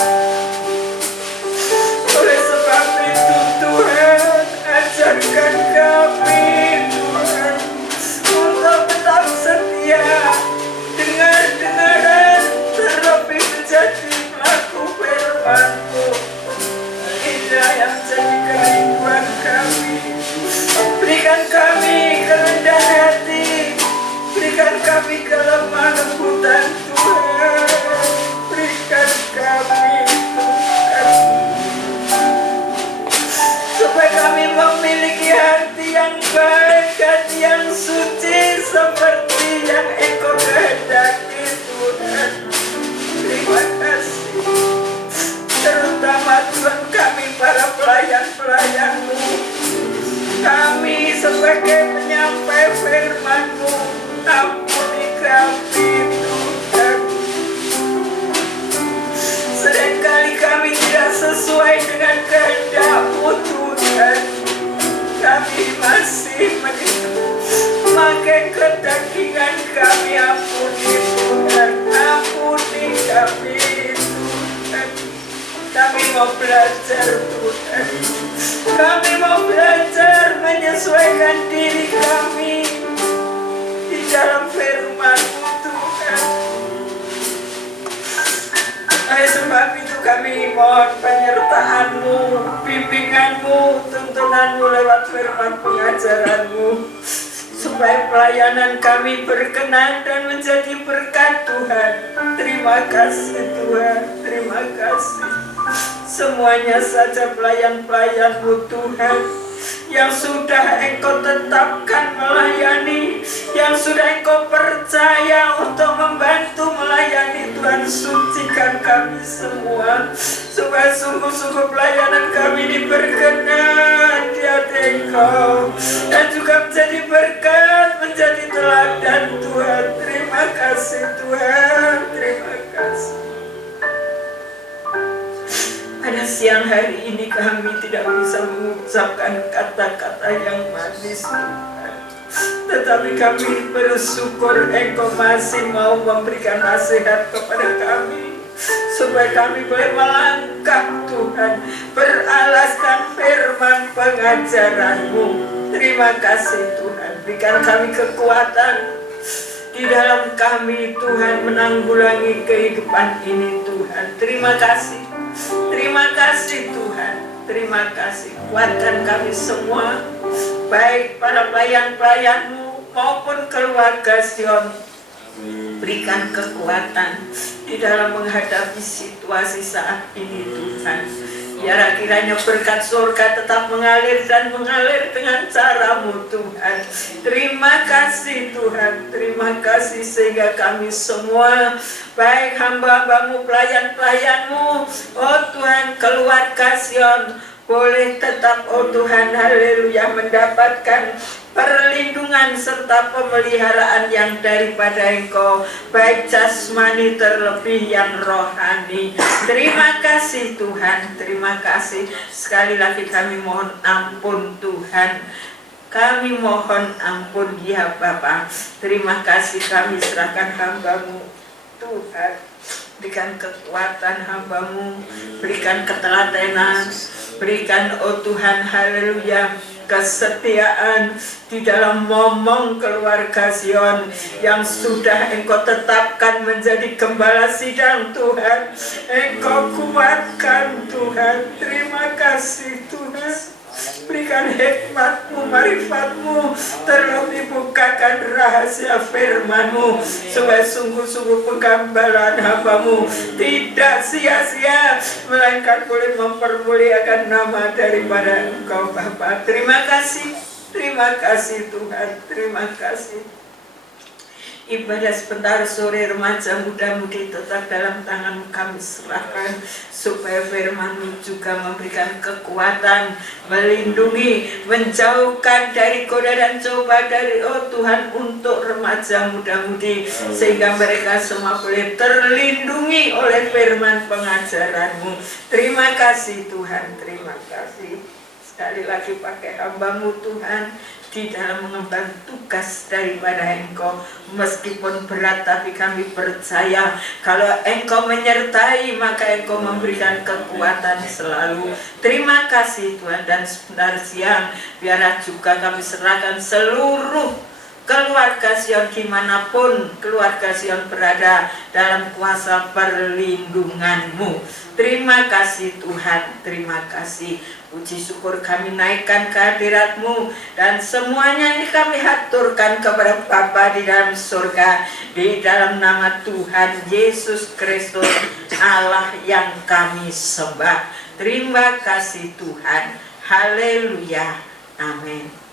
Oleh sebab itu Tuhan, ajarkan kami Tuhan untuk tetap setia, dengar-dengaran, terlebih menjadi pelaku firman-Mu. Inilah yang jadi kerinduan kami. Berikan kami kerendahan hati, berikan kami kelemah lembutan Tuhan. Berikan kami Tuhan, supaya kami memiliki hati yang baik, hati yang suci seperti yang Engkau kehendaki Tuhan. Terima kasih. Terutama Tuhan kami para pelayan-pelayan-Mu, kami sebagai penyampai firman-Mu, ampuni kami Tuhan. Seringkali kami tidak sesuai dengan kehendak-Mu Tuhan. Kami masih memakai kedagingan kami, ampuni Tuhan, ampuni kami Tuhan. Kami mau belajar Tuhan, kami mau belajar menyesuaikan diri kami di dalam firman-Mu Tuhan. Oleh sebab itu kami mohon penyertaan-Mu, bimbingan-Mu, tuntunan-Mu lewat firman pengajaran-Mu, supaya pelayanan kami berkenan dan menjadi berkat Tuhan. Terima kasih Tuhan, terima kasih. Semuanya saja pelayan-pelayan-Mu Tuhan, yang sudah Engkau tetapkan melayani, yang sudah Engkau percaya untuk membantu melayani. Tuhan, sucikan kami semua, supaya sungguh-sungguh pelayanan kami ini berkenan di hati Engkau, dan juga menjadi berkat, menjadi teladan Tuhan. Terima kasih Tuhan, terima kasih. Pada siang hari ini kami tidak bisa mengucapkan kata-kata yang manis Tuhan, tetapi kami bersyukur Engkau masih mau memberikan nasihat kepada kami, supaya kami boleh melangkah Tuhan, beralaskan firman pengajaran-Mu. Terima kasih Tuhan, berikan kami kekuatan di dalam kami Tuhan, menanggulangi kehidupan ini Tuhan. Terima kasih. Terima kasih Tuhan, terima kasih. Kuatkan kami semua, baik para pelayan-pelayan-Mu maupun keluarga Sion. Berikan kekuatan di dalam menghadapi situasi saat ini Tuhan. Biar kiranya berkat surga tetap mengalir dan mengalir dengan cara-Mu Tuhan. Terima kasih Tuhan, terima kasih sehingga kami semua, baik hamba-hamba-Mu, pelayan-pelayan-Mu, oh Tuhan, keluarga Sion, boleh tetap, oh Tuhan, haleluya, mendapatkan perlindungan serta pemeliharaan yang daripada Engkau, baik jasmani terlebih yang rohani. Terima kasih Tuhan, terima kasih. Sekali lagi kami mohon ampun Tuhan, kami mohon ampun ya Bapa. Terima kasih, kami serahkan hamba-Mu Tuhan. Berikan kekuatan hamba-Mu, berikan ketelatenan, berikan, oh Tuhan, haleluya, kesetiaan di dalam momong keluarga Sion yang sudah Engkau tetapkan menjadi gembala sidang Tuhan. Engkau kuatkan Tuhan. Terima kasih Tuhan. Berikan hikmat-Mu, marifat-Mu, terlebih bukakan rahasia firman-Mu, supaya sungguh-sungguh penggambaran hamba-Mu tidak sia-sia, melainkan boleh mempermuliakan nama daripada Engkau Bapa. Terima kasih Tuhan, terima kasih. Ibadah sebentar sore remaja muda-mudi tetap dalam tangan kami serahkan, supaya firman-Mu juga memberikan kekuatan, melindungi, menjauhkan dari godaan coba dari, oh Tuhan, untuk remaja muda-mudi, sehingga mereka semua boleh terlindungi oleh firman pengajaran-Mu. Terima kasih Tuhan, terima kasih. Sekali lagi pakai hamba-Mu Tuhan di dalam mengemban tugas daripada Engkau, meskipun berat, tapi kami percaya kalau Engkau menyertai, maka Engkau memberikan kekuatan selalu. Terima kasih Tuhan. Dan sebentar siang biarlah juga kami serahkan seluruh keluarga Sion, dimanapun keluarga Sion berada, dalam kuasa perlindungan-Mu. Terima kasih Tuhan, terima kasih. Puji syukur kami naikkan kehadirat-Mu, dan semuanya ini kami haturkan kepada Bapa di dalam surga, di dalam nama Tuhan Yesus Kristus, Allah yang kami sembah. Terima kasih Tuhan. Haleluya. Amin.